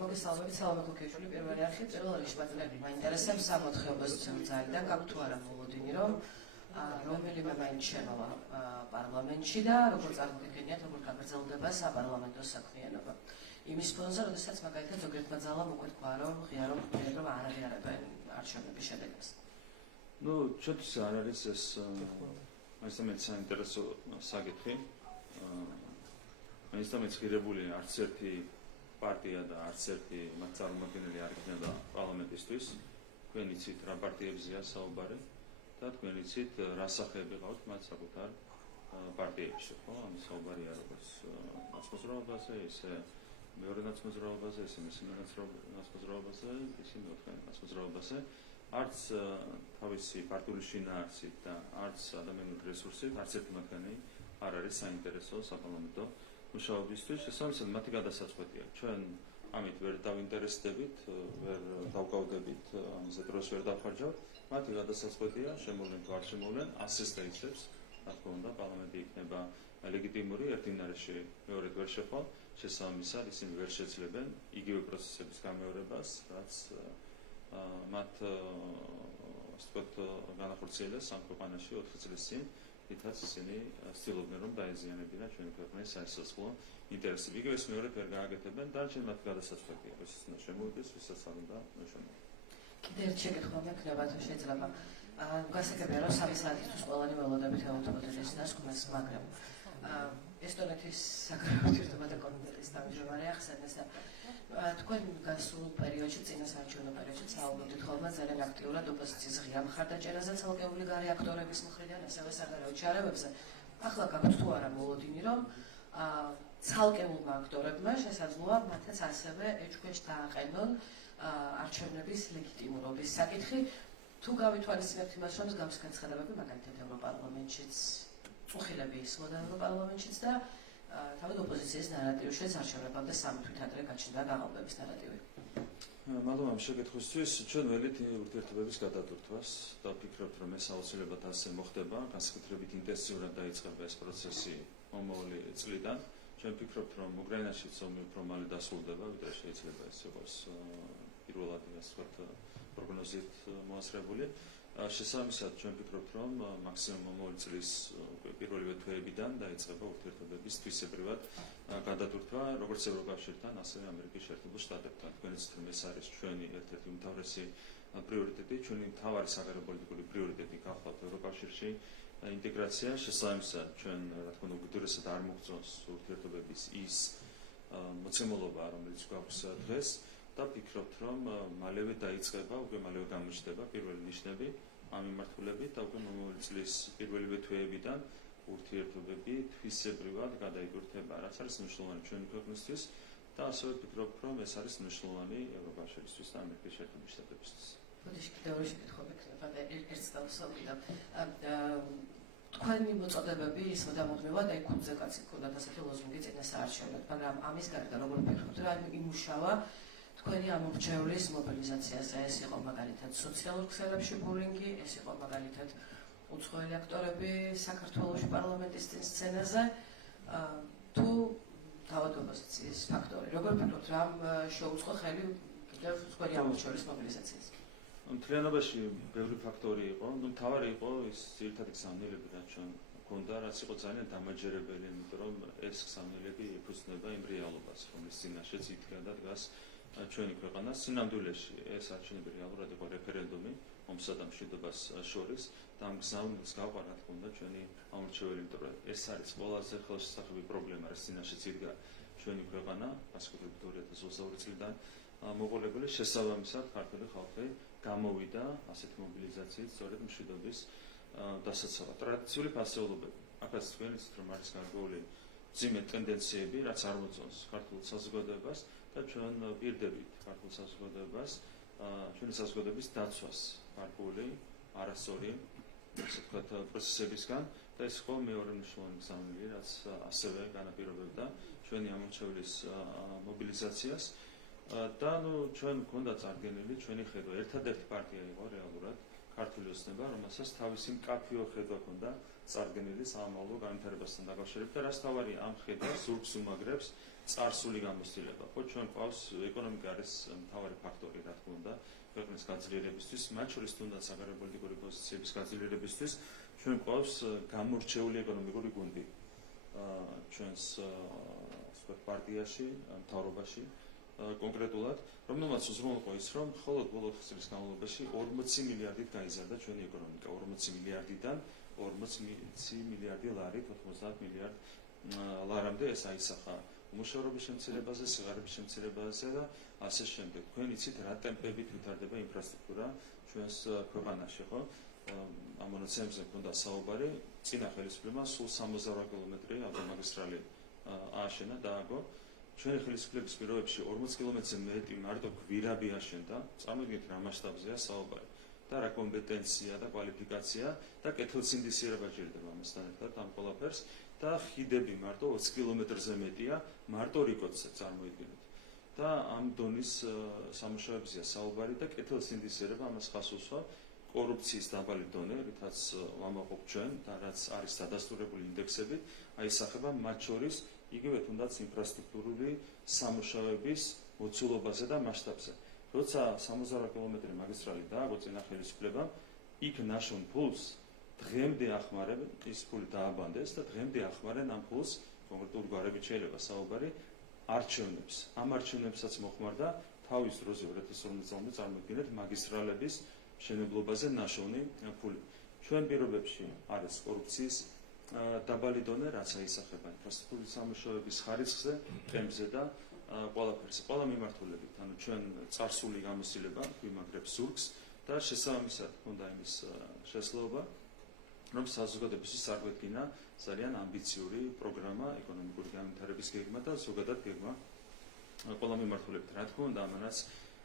მოგესალმებით, სალამე ქოქიშვილი. პირველი არხი პირველ რიგში ბატონები მაინტერესებს სამოთხეობას ძალიან გაქვთ თუ არა მოლოდინი, რომ რომელიმე მაინც შემოვა პარლამენტში და როგორ წარმოგიდგენიათ, როგორ გაგრძელდება საპარლამენტო საქმიანობა. იმის ფონზე, როდესაც მაგალითად ზოგიერთმა ძალამ უკვე თქვა, რომ ღიარობ რომ არ აღიარებენ არჩევნების შედეგებს. Ну, ჩვენთვის არ არის ეს მაინც საინტერესო საკითხი. მაინც ღირებული არც ერთი პარტია და არც ერთი მათ წარმომადგენელი არ იქნება პარლამენტისთვის. თქვენ იცით რა პარტიებზეა საუბარი და თქვენ იცით რა სახეები ყავთ მათ საკუთარ პარტიებში, ხო? ამის საუბარია როგორც ნაცმოძრაობაზე, ისე მეორე ნაცმოძრაობაზე, ისე მესამე ნაცმოძრაობაზე, ისე მეოთხე ნაცმოძრაობაზე. არც თავისი პარტიული შინაარსით და არც ადამიანური რესურსით არც ერთი მათგანი არ არის საინტერესო საპარლამენტო მუშაობისთვის. შესაბამისად, მათი გადასაწყვეტია. ჩვენ ამით ვერ დავინტერესდებით, ვერ დავკავდებით, ამაზე დროს ვერ დავხარჯავთ. მათი გადასაწყვეტია, შემოვლენ თუ არ შემოვლენ, ასეს და ისებს, რა თქმა უნდა, პარლამენტი იქნება ლეგიტიმური, ერთინარეში მეორედ ვერ შეხვდა. შესაბამისად, ისინი ვერ შეძლებენ იგივე პროცესების გამეორებას, რაც მათ განახორციელეს ამ ქვეყანაში 4 წლის წინ, რითაც ისინი ცდილობდნენ, რომ დაეზიანებინათ ჩვენი ქვეყნის საერთაშორისო ინტერესები. იგივე მეორედ ვერ გააკეთებენ, დანარჩენ მათ გადასაწყვეტია, ვისაც უნდა შემოვიდეს, ვისაც არ უნდა შემოვიდეს. კიდევ ერთი შეკითხვა მექნება, თუ შეიძლება. გასაგებია, რომ 3 საათისთვის ყველანი ველოდებით ელოდებოდნენ ეს დასკვნას, მაგრამ ესტონეთის საგარეო ურთიერთობათა კომიტეტის თავმჯდომარე ახსენეს და თქვენ გასულ პერიოდში, წინასაარჩევნო პერიოდში საუბრობთ ხოლმე ძალიან აქტიურად ოპოზიციის ღია მხარდაჭერაზე ცალკეული გარე აქტორების მხრიდან, ასევე საგარეო ჩარევებზე. ახლა გაქვთ თუ არა მოლოდინი, რომ ცალკეულმა აქტორებმა შესაძლოა მათაც ასევე ეჭქვეშ დააყენონ არჩევნების ლეგიტიმურობის საკითხი. თუ გავითვალისწინებთ იმას, რომ გავს განცხადებები მაგალითად ევროპარლამენტშიც, უხილები ისმოდა ევროპარლამენტშიც და თავად ოპოზიციის ნარატივშიც არჩევნებამდე 3 თვით ადრე გაჩნდა გაყალბების ნარატივი. მადლობა ამ შეკითხვისთვის. ჩვენ ველით ურთიერთობების გადატვირთვას და ვფიქრობთ, რომ ეს აუცილებლად ასე მოხდება, განსაკუთრებით ინტენსიურად დაიწყება ეს პროცესი მომავალი წლიდან. ჩვენ ვფიქრობთ, რომ უკრაინაშიც ომი უფრო მალე დასრულდება, ვიდრე შეიძლება ეს იყოს პირველად ასე ვთქვათ პროგნოზით მოასწრებული. შესაბამისად, ჩვენ ვფიქრობთ, რომ მაქსიმუმ მომავალი წლის პირველივე თვეებიდან დაიწყება ურთიერთობების თვისებრივად გადატვირთვა, როგორც ევროკავშირთან, ასევე ამერიკის შეერთებულ შტატებთან. თქვენ იცით, რომ ეს არის ჩვენი ერთ-ერთი უმთავრესი პრიორიტეტი, ჩვენი მთავარი საგარეო პოლიტიკური პრიორიტეტი გახლავთ ევროკავშირში ინტეგრაცია. შესაბამისად, ჩვენ რა თქმა უნდა უკიდურესად არ მოგწონს ურთიერთობების ის მოცემულობა, რომელიც გვაქვს დღეს და ვფიქრობთ, რომ მალევე დაიწყება, უკვე მალევე გამოჩნდება პირველი ნიშნები ამ მიმართულებით და უკვე მომავალი წლის პირველივე თვეებიდან ურთიერთობები თვისებრივად გადაიტვირთება, რაც არის მნიშვნელოვანი ჩვენი ქვეყნისთვის და ასევე ვფიქრობ, რომ ეს არის მნიშვნელოვანი ევროკავშირისთვის და ამერიკის შეერთებულ შტატებისთვის. ბოდიში კიდევ ორი შეკითხვა მექნება და ერთს დავსვამდა. თქვენი მოწოდებები ისე დამოუკიდებლად აი ქუძე კაცი ქონდა ასეთი ლოზუნგი წინასაარჩევნოდ, მაგრამ ამის გარდა როგორ ვფიქრობთ, რომ იმუშავა თქვენი ამორჩევლის მობილიზაციაზე, ეს იყო მაგალითად სოციალურ ქსელებში ბულინგი, ეს იყო მაგალითად უცხოელი აქტორები საქართველოში პარლამენტის წინ სცენაზე, თუ თავად ოპოზიციის ფაქტორი. როგორ ვფიქრობთ, რა შეუწყო ხელი კიდევ თქვენი ამორჩევლის მობილიზაციას? მთლიანობაში ბევრი ფაქტორი იყო, მთავარი იყო ის ძირითადი გზავნილები, რაც ჩვენ გქონდა, რაც იყო ძალიან დამაჯერებელი, იმიტომ რომ ეს გზავნილები ეფუძნება იმ რეალობას, რომლის წინაშეც იდგა და დგას ჩვენი ქვეყანა. სინამდვილეში ეს არჩევნები რეალურად იყო რეფერენდუმი ომსა და მშვიდობას შორის და ამ გზავნილს გავყვა, რა თქმა უნდა, ჩვენი ამორჩეველი, იმიტომ რომ ეს არის ყველაზე ხელშესახები პრობლემა, რაც წინაშეც იდგა ჩვენი ქვეყანა, განსაკუთრებით 2022 წლიდან მოყოლებული. შესაბამისად, ქართული ხალხი გამოვიდა ასეთი მობილიზაციით სწორედ მშვიდობის დასაცავად. ტრადიციული ფასეულობები. აქაც თქვენ იცით, რომ არის გარკვეული ძიმე ტენდენციები, რაც არ მოწონს ქართულ საზოგადოებას და ჩვენ პირდებით ქართულ საზოგადოებას, ჩვენი საზოგადოების დაცვას გარკვეული არასწორი, ასე ვთქვათ, პროცესებისგან და ეს ხო მეორე მნიშვნელოვანი გზავნილი, რაც ასევე განაპირობებდა ჩვენი ამორჩევლის მობილიზაციას და ჩვენ გვქონდა წარდგენილი ჩვენი ხედვა. ერთადერთი პარტია იყო რეალურად ქართული ოცნება, რომელსაც თავისი მკაფიო ხედვა ჰქონდა წარდგენილი სამომავლო განვითარებასთან დაკავშირებით და რაც თავარია ამ ხედვას ზურგს უმაგრებს წარსული გამოცდილება. ხო, ჩვენ ყავს ეკონომიკა არის მთავარი ფაქტორი, რა თქმა უნდა, ქვეყნის გაძლიერებისთვის, მათ შორის თუნდაც საგარეო პოლიტიკური პოზიციების გაძლიერებისთვის, ჩვენ ყავს გამორჩეული ეკონომიკური გუნდი ჩვენს პარტიაში, მთავრობაში კონკრეტულად, რომელმაც უზრუნველყო ის, რომ მხოლოდ ბოლო წლის განმავლობაში 40 მილიარდით გაიზარდა ჩვენი ეკონომიკა, 40 მილიარდიდან 40 მილიარდი ლარით 90 მილიარდ ლარამდე ეს აისახა უმუშევრობის შემცირებაზე, სიღარიბის შემცირებაზე და ასე შემდეგ. თქვენ იცით რა ტემპებით ვითარდება ინფრასტრუქტურა ჩვენს ქვეყანაში, ხო? ამ მონაცემებზე ჰქონდა საუბარი, წინა ხელისუფლებამ სულ 68 კილომეტრი ავტომაგისტრალი ააშენა, დააგო. ჩვენი ხელისუფლების პირობებში 40 კილომეტრზე მეტი მარტო გვირაბი აშენდა, წარმოიდგინეთ რა მასშტაბზეა საუბარი და რა კომპეტენცია და კვალიფიკაცია და კეთილსინდისიერება ჭირდება ამასთან ერთად ამ ყველაფერს და ხიდები მარტო 20 კილომეტრზე მეტია მარტო რიკოდზე წარმოიდგინეთ. და ამ დონის სამუშაოებზეა საუბარი და კეთილსინდისიერება ამას ხას უსვა კორუფციის დაბალი დონე, რითაც ვამაყობ ჩვენ და რაც არის დადასტურებული ინდექსებით, აისახება მათ შორის იგივე თუნდაც ინფრასტრუქტურული სამუშაოების მოცულობაზე და მასშტაბზე. როცა 68 კილომეტრი მაგისტრალი დააგო წინა ხელისუფლებამ, იქ ნაშონ ფულს დღემდე ახმარებენ, ის ფული დააბანდეს და დღემდე ახმარენ ამ ფულს, კონკრეტული გვარებით შეიძლება საუბარი, არჩევნებს. ამ არჩევნებსაც მოხმარდა თავის დროზე 2012 წლამდე წარმოიდგინეთ მაგისტრალების მშენებლობაზე ნაშოვნი ფული. ჩვენ პირობებში არის კორუფციის დაბალი დონე, რაც აისახება ინფრასტრუქტურის სამუშაოების ხარისხზე, ტემპზე და ყველაფერზე, ყველა მიმართულებით. ანუ ჩვენ წარსული გამოცდილება გვიმაგრებს ზურგს და შესაბამისად ჰქონდა იმის შესაძლებლობა, რომ საზოგადოებისთვის წარგვედგინა ძალიან ამბიციური პროგრამა ეკონომიკური განვითარების გეგმა და ზოგადად გეგმა ყველა მიმართულებით. რა თქმა უნდა, ამანაც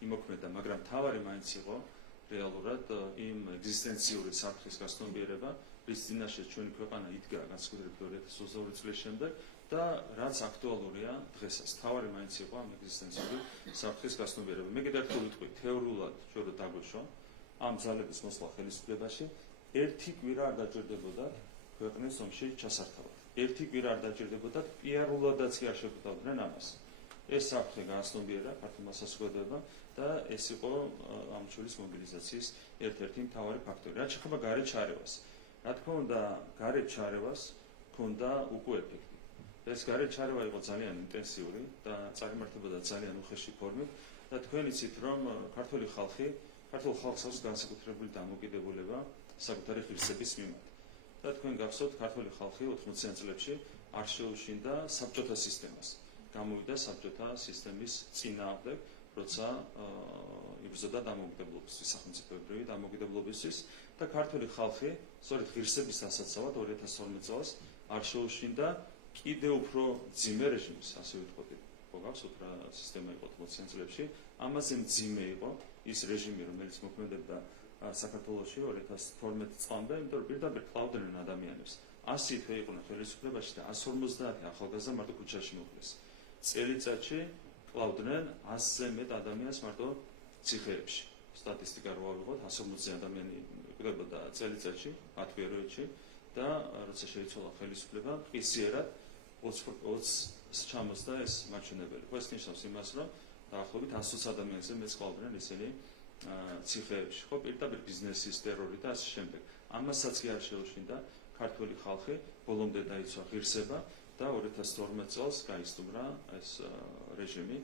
იმოქმედა, მაგრამ თავარი მაინც იყო რეალურად იმ ეგზისტენციური საფრთხის გასტომიერება, რის წინაშე ჩვენი ქვეყანა იდგა განსაკუთრებით 2022 წლის შემდეგ და რაც აქტუალურია დღესაც. თავარი მაინც იყო ამ ეგზისტენციური საფრთხის გასტომიერება. მე კიდევ ერთხელ ვიტყვი, თეორიულად ჩვენ რო დაგვეშვა ამ ძალების მოსვლა ხელისუფლებაში, ერთი კვირა არ დაჭირდებოდა ქვეყნის ომში ჩასართავად. ერთი კვირა არ დაჭირდებოდა, პიარულადაც კი არ შეგვთავდნენ ამას. ეს საფრთხე გაასტომიერა ქართულმა საზოგადოებამ და ეს იყო ამ ჩვეულის მობილიზაციის ერთ-ერთი მთავარი ფაქტორი. რაც შეეხება გარეთ ჩარევას. რა თქმა უნდა, გარეთ ჩარევას ჰქონდა უკვე ეფექტი. ეს გარეთ ჩარევა იყო ძალიან ინტენსიური და წარიმართებოდა ძალიან უხეში ფორმით და თქვენ იცით, რომ ქართული ხალხს აქვს განსაკუთრებული დამოკიდებულება საკუთარი ღირსების მიმართ. და თქვენ გახსოვთ, ქართული ხალხი 80-იან წლებში არ შეუშინდა საბჭოთა სისტემას. გამოვიდა საბჭოთა სისტემის წინააღმდეგ, როცა იბრძოდა დამოუკიდებლობისთვის, სახელმწიფოებრივი დამოუკიდებლობისთვის და ქართული ხალხი, სწორედ ღირსების დასაცავად 2012 წელს არ შეუშინდა კიდევ უფრო ძიმე რეჟიმს, ასე ვიტყოდ, გახსოვთ რა სისტემა იყო 80-იან წლებში, ამაზე მძიმე იყო ის რეჟიმი, რომელიც მოქმედებდა საქართველოში 2012 წლამდე, იმიტომ რომ პირდაპირ კლავდნენ ადამიანებს. 100 თვე იყვნენ ხელისუფლებაში და 150 ახალგაზრდა მარტო ქუჩაში მოკლეს. წელიწადში კლავდნენ 100-ზე მეტ ადამიანს მარტო ციხეებში. სტატისტიკა რო ავიღოთ, 150 ადამიანი იკვდებოდა წელიწადში, 10 პერიოდში და როცა შეიცვალა ხელისუფლება, ყისიერად 20 ჩამოსდა ეს მაჩვენებელი. ეს ნიშნავს იმას, რომ დაახლოებით 120 ადამიანზე მეც კლავდნენ ისინი ციხეებში, ხო, პირდაპირ ბიზნესის ტერორი და ასე შემდეგ. ამასაც კი არ შეუშინდა ქართული ხალხი, ბოლომდე დაიცვა ღირსება და 2012 წელს გაისტუმრა ეს რეჟიმი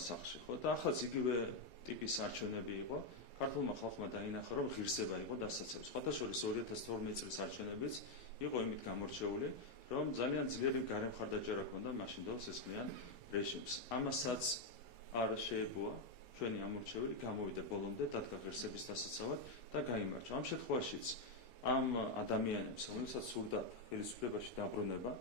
სახლში, ხო? და ახალ იგივე ტიპის არჩევნები იყო. ქართულმა ხალხმა დაინახა, რომ ღირსება იყო დასაცავი. სხვათა შორის 2012 წლის არჩევნებიც იყო იმით გამორჩეული, რომ ძალიან ძლიერი გარემხარდაჭერა ჰქონდა მაშინდელ სისხლიან რეჟიმს. ამასაც არ შეებუა ჩვენი ამორჩეველი, გამოვიდა ბოლომდე, დადგა ღირსების დასაცავად და გაიმარჯვა. ამ შემთხვევაშიც ამ ადამიანებს, რომელსაც სურდათ ხელისუფლებაში დაბრუნება,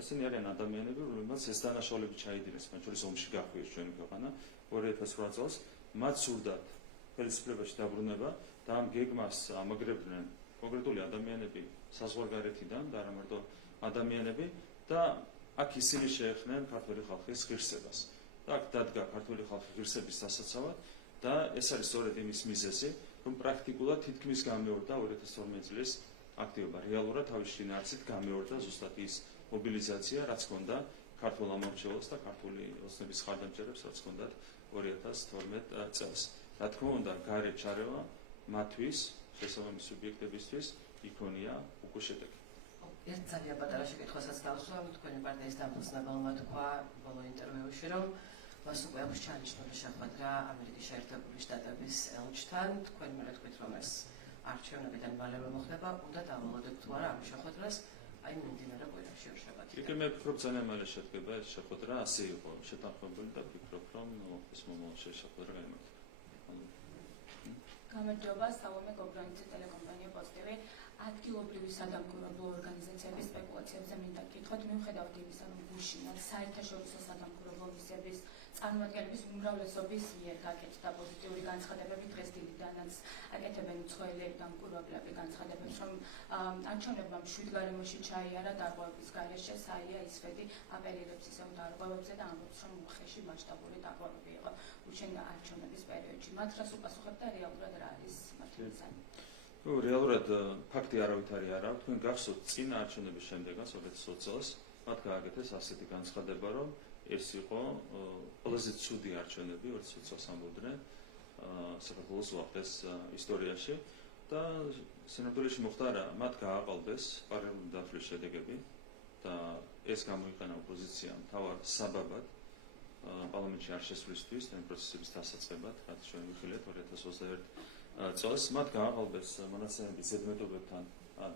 ესენი არიან ადამიანები, რომლებმაც ეს დანაშაულები ჩაიდინეს, მათ შორის ომში გახვიეს ჩვენი ქვეყანა 2008 წელს, მათ სურდათ ხელისუფლებაში დაბრუნება და ამ გეგმას ამაგრებდნენ კონკრეტული ადამიანები საზღვარგარეთიდან და არა მარტო ადამიანები და აქ ისინი შეეხნენ ქართული ხალხის ღირსებას. და აქ დადგა ქართული ხალხის ღირსების დასაცავად და ეს არის სწორედ იმის მიზეზი, რომ პრაქტიკულად თითქმის გამეორდა 2012 წლის აქტივობა. რეალურად თავის შინაარსით გამეორდა ზუსტად ის მობილიზაცია, რაც ჰქონდა ქართულ ამომრჩეველს და ქართული ოცნების ხარდამჭერებს, რაც ჰქონდათ 2012 წელს. რა თქმა უნდა, გარე ჩარევა მათთვის, შესაბამისი სუბიექტებისთვის იქონია უკვე შედეგი. ერთ ძალიან პატარა შეკითხვასაც გავსვა, თქვენი პარტიის დამფუძნებელმა თქვა ბოლო ინტერვიუში, რომ მას უკვე აქვს ჩანიშნული შეხვედრა ამერიკის შეერთებული შტატების ელჩთან. თქვენ მე თქვით, რომ ეს არჩევნებიდან მალევე მოხდება, უნდა დავალოდოთ თუ არა ამ შეხვედრას, აი მიმდინარე კვირაში ორ შაბათი. იქ მე ვფიქრობ ძალიან მალე შედგება ეს შეხვედრა, ასე იყო შეთანხმებული და ვფიქრობ, რომ ეს მომავალში შეხვედრა გაიმართება. გამარჯობა, სალომე გოგრანიძე, ტელეკომპანია პოზიტივი. ადგილობრივი სადამკვირვებლო ორგანიზაციების სპეკულაციებზე მინდა გითხოთ, მიუხედავად იმისა, რომ გუშინად საერთაშორისო სადამკვირვებლო მისიების წარმომადგენლების უმრავლესობის მიერ გაკეთდა პოზიტიური განცხადებები, დღეს დილიდანაც აკეთებენ უცხოელი დამკვირვებლები განცხადებებს, რომ არჩევნებმა მშვიდ გარემოში ჩაიარა დარღვევების გარეშე. საია ისვედი აპელირებს ისევ დარღვევებზე და ამბობს, რომ უხეში მასშტაბური დარღვევები იყო ურჩენ არჩევნების პერიოდში. მათ რას უპასუხებთ და რეალურად რა არის მათი მიზანი? რეალურად ფაქტი არავითარი არ აქვს. თქვენ გახსოვთ წინა არჩევნების შემდეგაც 2020 წელს მათ გააკეთეს ასეთი განცხადება, რომ ეს იყო ყველაზე ცუდი არჩევნები 2020 წელს ამბობდნენ საქართველოს უახლეს ისტორიაში და სინამდვილეში მოხდა რა, მათ გააყალბეს პარალელური დათვლის შედეგები და ეს გამოიყენა ოპოზიციამ მთავარ საბაბად პარლამენტში არ შესვლისთვის და იმ პროცესების დასაწყებად, რაც ჩვენ ვიხილეთ 2021 წელს მათ გააყალბეს მონაცემების ზედმეტობებთან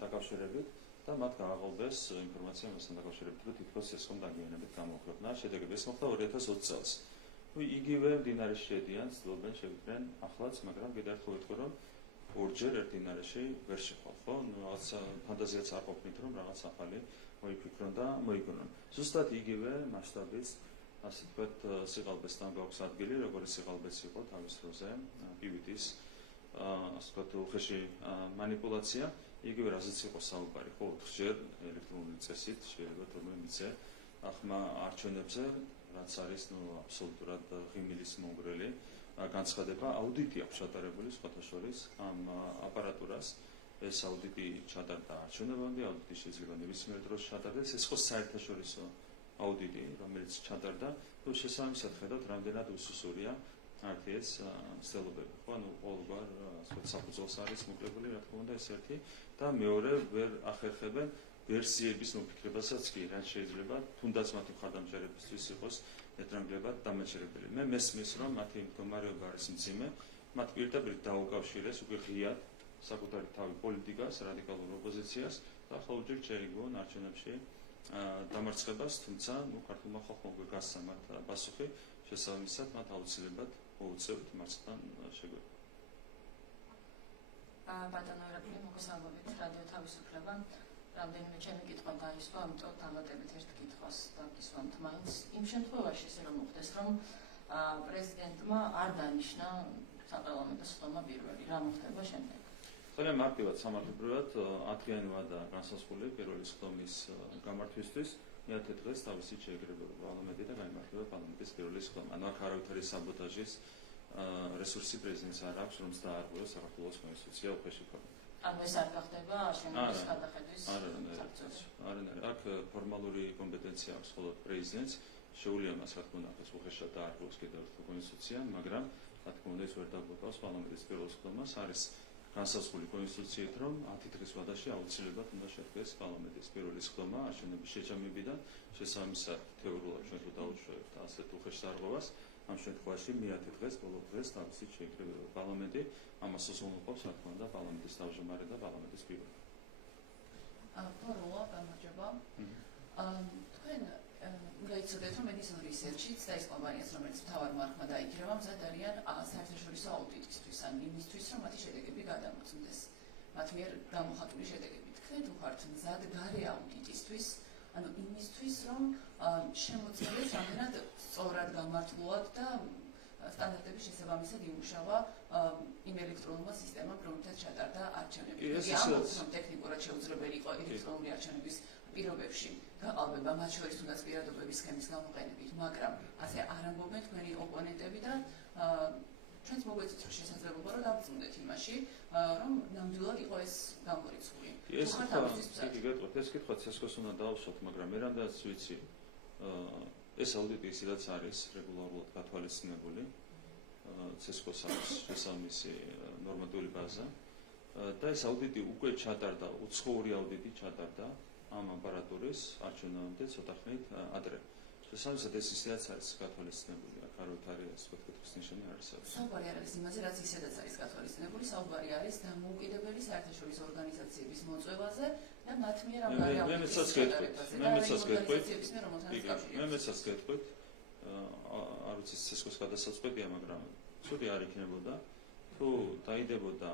დაკავშირებით და მათ გააყალბეს ინფორმაცია მასთან დაკავშირებით, რომ თითქოს ეს ხომ დაგიანებით გამოქვეყნა შედეგები. ეს მოხდა 2020 წელს. იგივე მდინარეში შედიან, ცდილობენ შევიდნენ ახლაც, მაგრამ კიდევ ერთხელ ვიტყვი, რომ ორჯერ ერთ მდინარეში ვერ შეხვალ, ხო? რაღაც ფანტაზიაც არ ყოფნით, რომ რაღაც ახალი მოიფიქრონ და მოიგონონ. ზუსტად იგივე მასშტაბის ასე ვთქვათ, სიყალბესთან გვაქვს ადგილი, როგორც სიყალბეს იყო თავის დროზე პივიტის ასე ვთქვათ, უხეში მანიპულაცია, იგივე რაზეც იყო საუბარი, ხო, 4-ჯერ ელექტრონული წესით შეიძლება თორმე მიცე ახმა არჩევნებზე, რაც არის აბსოლუტურად ღიმილის მომგვრელი განცხადება. აუდიტი აქვს ჩატარებული სხვათა შორის ამ აპარატურას. ეს აუდიტი ჩატარდა არჩევნებამდე, აუდიტი შეიძლება ნებისმიერ დროს ჩატარდეს. ეს იყო საერთაშორისო აუდიტი, რომელიც ჩატარდა, თუ შესაბამისად ხედავთ, რამდენად უსუსურია RTS მცდელობები. ხო, ანუ ყოველგვარ საფუძველს არის მოკლებული, რა თქმა უნდა, ეს ერთი და მეორე ვერ ახერხებენ ვერსიების მოფიქრებასაც კი, რაც შეიძლება თუნდაც მათი მხარდამჭერებისთვის იყოს ერთნაკლებად დამაჯერებელი. მე მესმის, რომ მათი მდგომარეობა არის მძიმე, მათ პირდაპირ დაუკავშირეს უკვე ღიად საკუთარი თავი პოლიტიკას, რადიკალურ ოპოზიციას და ხოლმე შეიგონ არჩევნებში დამარცხებას, თუმცა ქართულმა ხალხმა უკვე გასცა მათ პასუხი, შესაბამისად მათ აუცილებლად მოუწევთ მარცხთან შეგვედგა. ბატონო ერაყელი, მოგესალმებით, რადიო თავისუფლება. რამდენიმე ჩემი კითხვა დაისვა, ამიტომ დავატებით ერთ კითხვას და გისვამთ მაინც. იმ შემთხვევაში ისე რომ მოხდეს, რომ პრეზიდენტმა არ დანიშნა საპარლამენტო სხდომა პირველი, რა მოხდება შემდეგ? ძალიან მარტივად სამართლებრივად 10-იანი ვადა განსაზღვრული პირველი სხდომის გამართვისთვის. მეათე დღეს თავისით შეეგრებება პარლამენტი და გაიმართება პარლამენტის პირველი სხდომა. ანუ აქ არავითარი საბოტაჟის რესურსი პრეზიდენტს არ აქვს, რომ დაარღვევოს საქართველოს კონსტიტუცია უხეში ფორმით. ანუ ეს არ გახდება შემდგომის გადახედვის საფუძველი. არა, აქ ფორმალური კომპეტენცია აქვს მხოლოდ პრეზიდენტს, შეუძლია მას რა თქმა უნდა ეს უხეშად დაარღვევოს კიდევ ერთ კონსტიტუციამ, მაგრამ რა თქმა უნდა ეს ვერ დაგვეპავს პარლამენტის პირველ სხდომას, არის განსაზღვრული კონსტიტუციით, რომ 10 დღის ვადაში აუცილებლად უნდა შედგეს პარლამენტის პირველი სხდომა არჩევნების შეჯამებიდან, შესაბამისად თეორიულად ჩვენ თუ დაუშვებთ ასეთ უხეშ დარღვევას, ამ შემთხვევაში მე-10 დღეს ბოლო დღეს თავისით შეიკრიბება პარლამენტი, ამას უსწრაფობს რა თქმა უნდა პარლამენტის თავმჯდომარე და პარლამენტის სპიკერი. პოროლა, გამარჯობა. თქვენ გაიცოდეთ, რომ Edison Research-იც და ის კომპანიაც, რომელიც მთავარ მარხმა დაიქრება, მზად არიან საერთაშორისო აუდიტისთვის, ან იმისთვის, რომ მათი შედეგები გადამოწმდეს. მათ მიერ გამოხატული შედეგები. თქვენ თუ ხართ მზად გარე აუდიტისთვის, ანუ იმისთვის, რომ შემოწმდეს რამდენად სწორად გამართულად და სტანდარტების შესაბამისად იმუშავა იმ ელექტრონულმა სისტემამ, რომელთაც ჩატარდა არჩევნები. იგი ამბობს, რომ ტექნიკურად შეუძლებელი იყო ელექტრონული არჩევნების პირობებში გაყალბება, მათ შორის თუნდაც პირადობების სქემის გამოყენებით, მაგრამ ასე არ ამბობენ თქვენი ოპონენტები და ჩვენც მოგვეცით რომ შესაძლებლობა რომ დავწუნდეთ იმაში, რომ ნამდვილად იყო ეს გამორიცხული. ეს კითხვა ცესკოს უნდა დავსვათ, მაგრამ მე რამდენიც ვიცი, ეს აუდიტი ისედაც არის რეგულარულად გათვალისწინებული, ცესკოს აქვს შესაბამისი ნორმატიული ბაზა და ეს აუდიტი უკვე ჩატარდა, უცხოური აუდიტი ჩატარდა ამ აპარატურის არჩევნამდე ცოტა ხნით ადრე. შესაბამისად ეს ისედაც არის გათვალისწინებული, აქ არ არის კითხვის ნიშანი არ არის. საუბარი არ არის იმაზე, რაც ისედაც არის გათვალისწინებული, საუბარი არის დამოუკიდებელი საერთაშორისო ორგანიზაციების მოწვევაზე და მათ მიერ ამ მეცაც გეტყვით, არ ვიცი ცესკოს გადასაწყვეტია, მაგრამ ცუდი არ იქნებოდა, თუ დაიდებოდა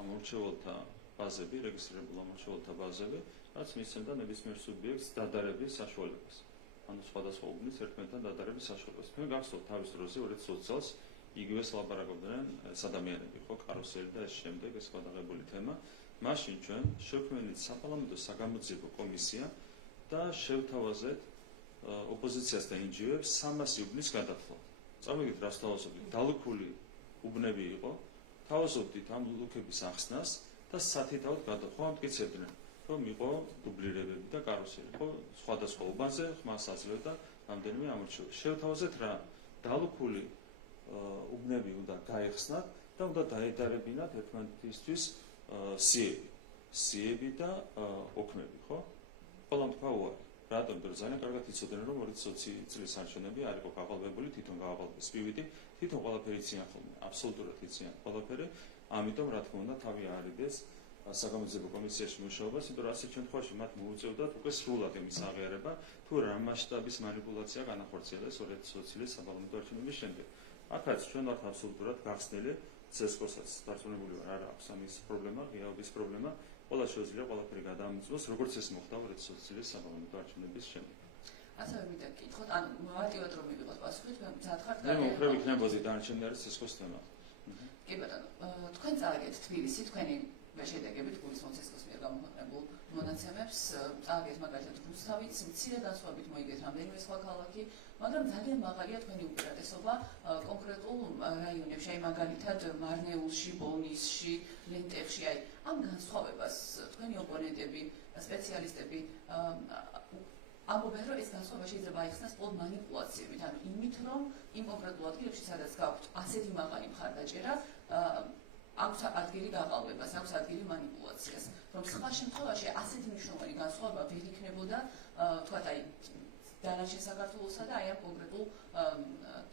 ამ ურჩეველთა ბაზები, რეგისტრირებულ ამორჩეველთა ბაზები, რაც მისცემდა ნებისმიერ სუბიექტს დადარების საშუალებას. ანუ სხვადასხვა უბნის ერთმანეთთან დადარების საშუალებას. მე გახსოვთ თავის დროზე 2020 წელს იგივეს ლაპარაკობდნენ ეს ადამიანები, ხო, კაროსელი და ეს შემდეგ ეს გადაღებული თემა. მაშინ ჩვენ შევქმნით საპარლამენტო საგამოძიებო კომისია და შევთავაზეთ ოპოზიციას და NGO-ებს 300 უბნის გადათვლა. წამოგით რას თავაზობდით? დალუქული უბნები იყო, თავაზობდით ამ ლუქების ახსნას და სათითაოდ გადათვლა მტკიცებდნენ. რომ იყო დუბლირებები და კაროსელი, ხო, სხვადასხვა უბანზე ხმას აძლევდა რამდენიმე ამორჩეველი. შევთავაზეთ რა, დალუქული უბნები უნდა გაეხსნათ და უნდა დაედარებინათ ერთმანეთისთვის სიები და ოქმები, ხო? ყველამ თქვა უარი. რატომ? იმიტომ რომ ძალიან კარგად იცოდნენ, რომ 2020 წლის არჩევნები არ იყო გაყალბებული, თვითონ გაყალბეს პივიტი, თვითონ ყველაფერი იციან ხოლმე, აბსოლუტურად იციან ყველაფერი, ამიტომ რა თქმა უნდა თავი აარიდეს საგამოძიებო კომისიაში მუშაობას, იმიტომ რომ ასეთ შემთხვევაში მათ მოუწევდათ უკვე სრულად იმის აღიარება, თუ რა მასშტაბის манипуляცია განახორციელეს 2020 წლის საპარლამენტო არჩევნების შემდეგ. აქაც ჩვენ ვართ აბსოლუტურად გახსნილი, ცესკოსაც დარწმუნებული ვარ, არ აქვს ამის პრობლემა, ღიაობის პრობლემა, ყველა შეუძლია ყველაფერი გადაამოწმოს, როგორც ეს მოხდა 2020 წლის საპარლამენტო არჩევნების შემდეგ. ასევე მინდა გითხოთ, ან მოვატივოთ რომ მივიღოთ პასუხი, თქვენ მზადხართ მე უფრო ვიქნებოდი დანარჩენი არის ცესკოს თემა. კი ბატონო, თქვენ წავიდეთ თბილისი, თქვენი შედეგებით გულისხმობს ცესკოს მიერ გამოქვეყნებულ მონაცემებს, წავიდეთ მაგალითად რუსთავიც, მცირე განსხვავებით მოიგეთ რამდენიმე სხვა ქალაქი, მაგრამ ძალიან მაღალია თქვენი უპირატესობა კონკრეტულ რაიონებში, აი მაგალითად მარნეულში, ბოლნისში, ლენტეხში, აი ამ განსხვავებას თქვენი ოპონენტები, სპეციალისტები ამბობენ, რომ ეს განსხვავება შეიძლება აიხსნას მხოლოდ манипуляციებით, ანუ იმით, რომ იმ კონკრეტულ ადგილებში, სადაც გაქვთ ასეთი მაღალი მხარდაჭერა, აქვს ადგილი გაყალბებას, აქვს ადგილი манипуляციას. Რომ სხვა შემთხვევაში ასეთი მნიშვნელოვანი განსხვავება ვერ იქნებოდა, თქვათ, აი დანარჩენ საქართველოსა და აი ამ კონკრეტულ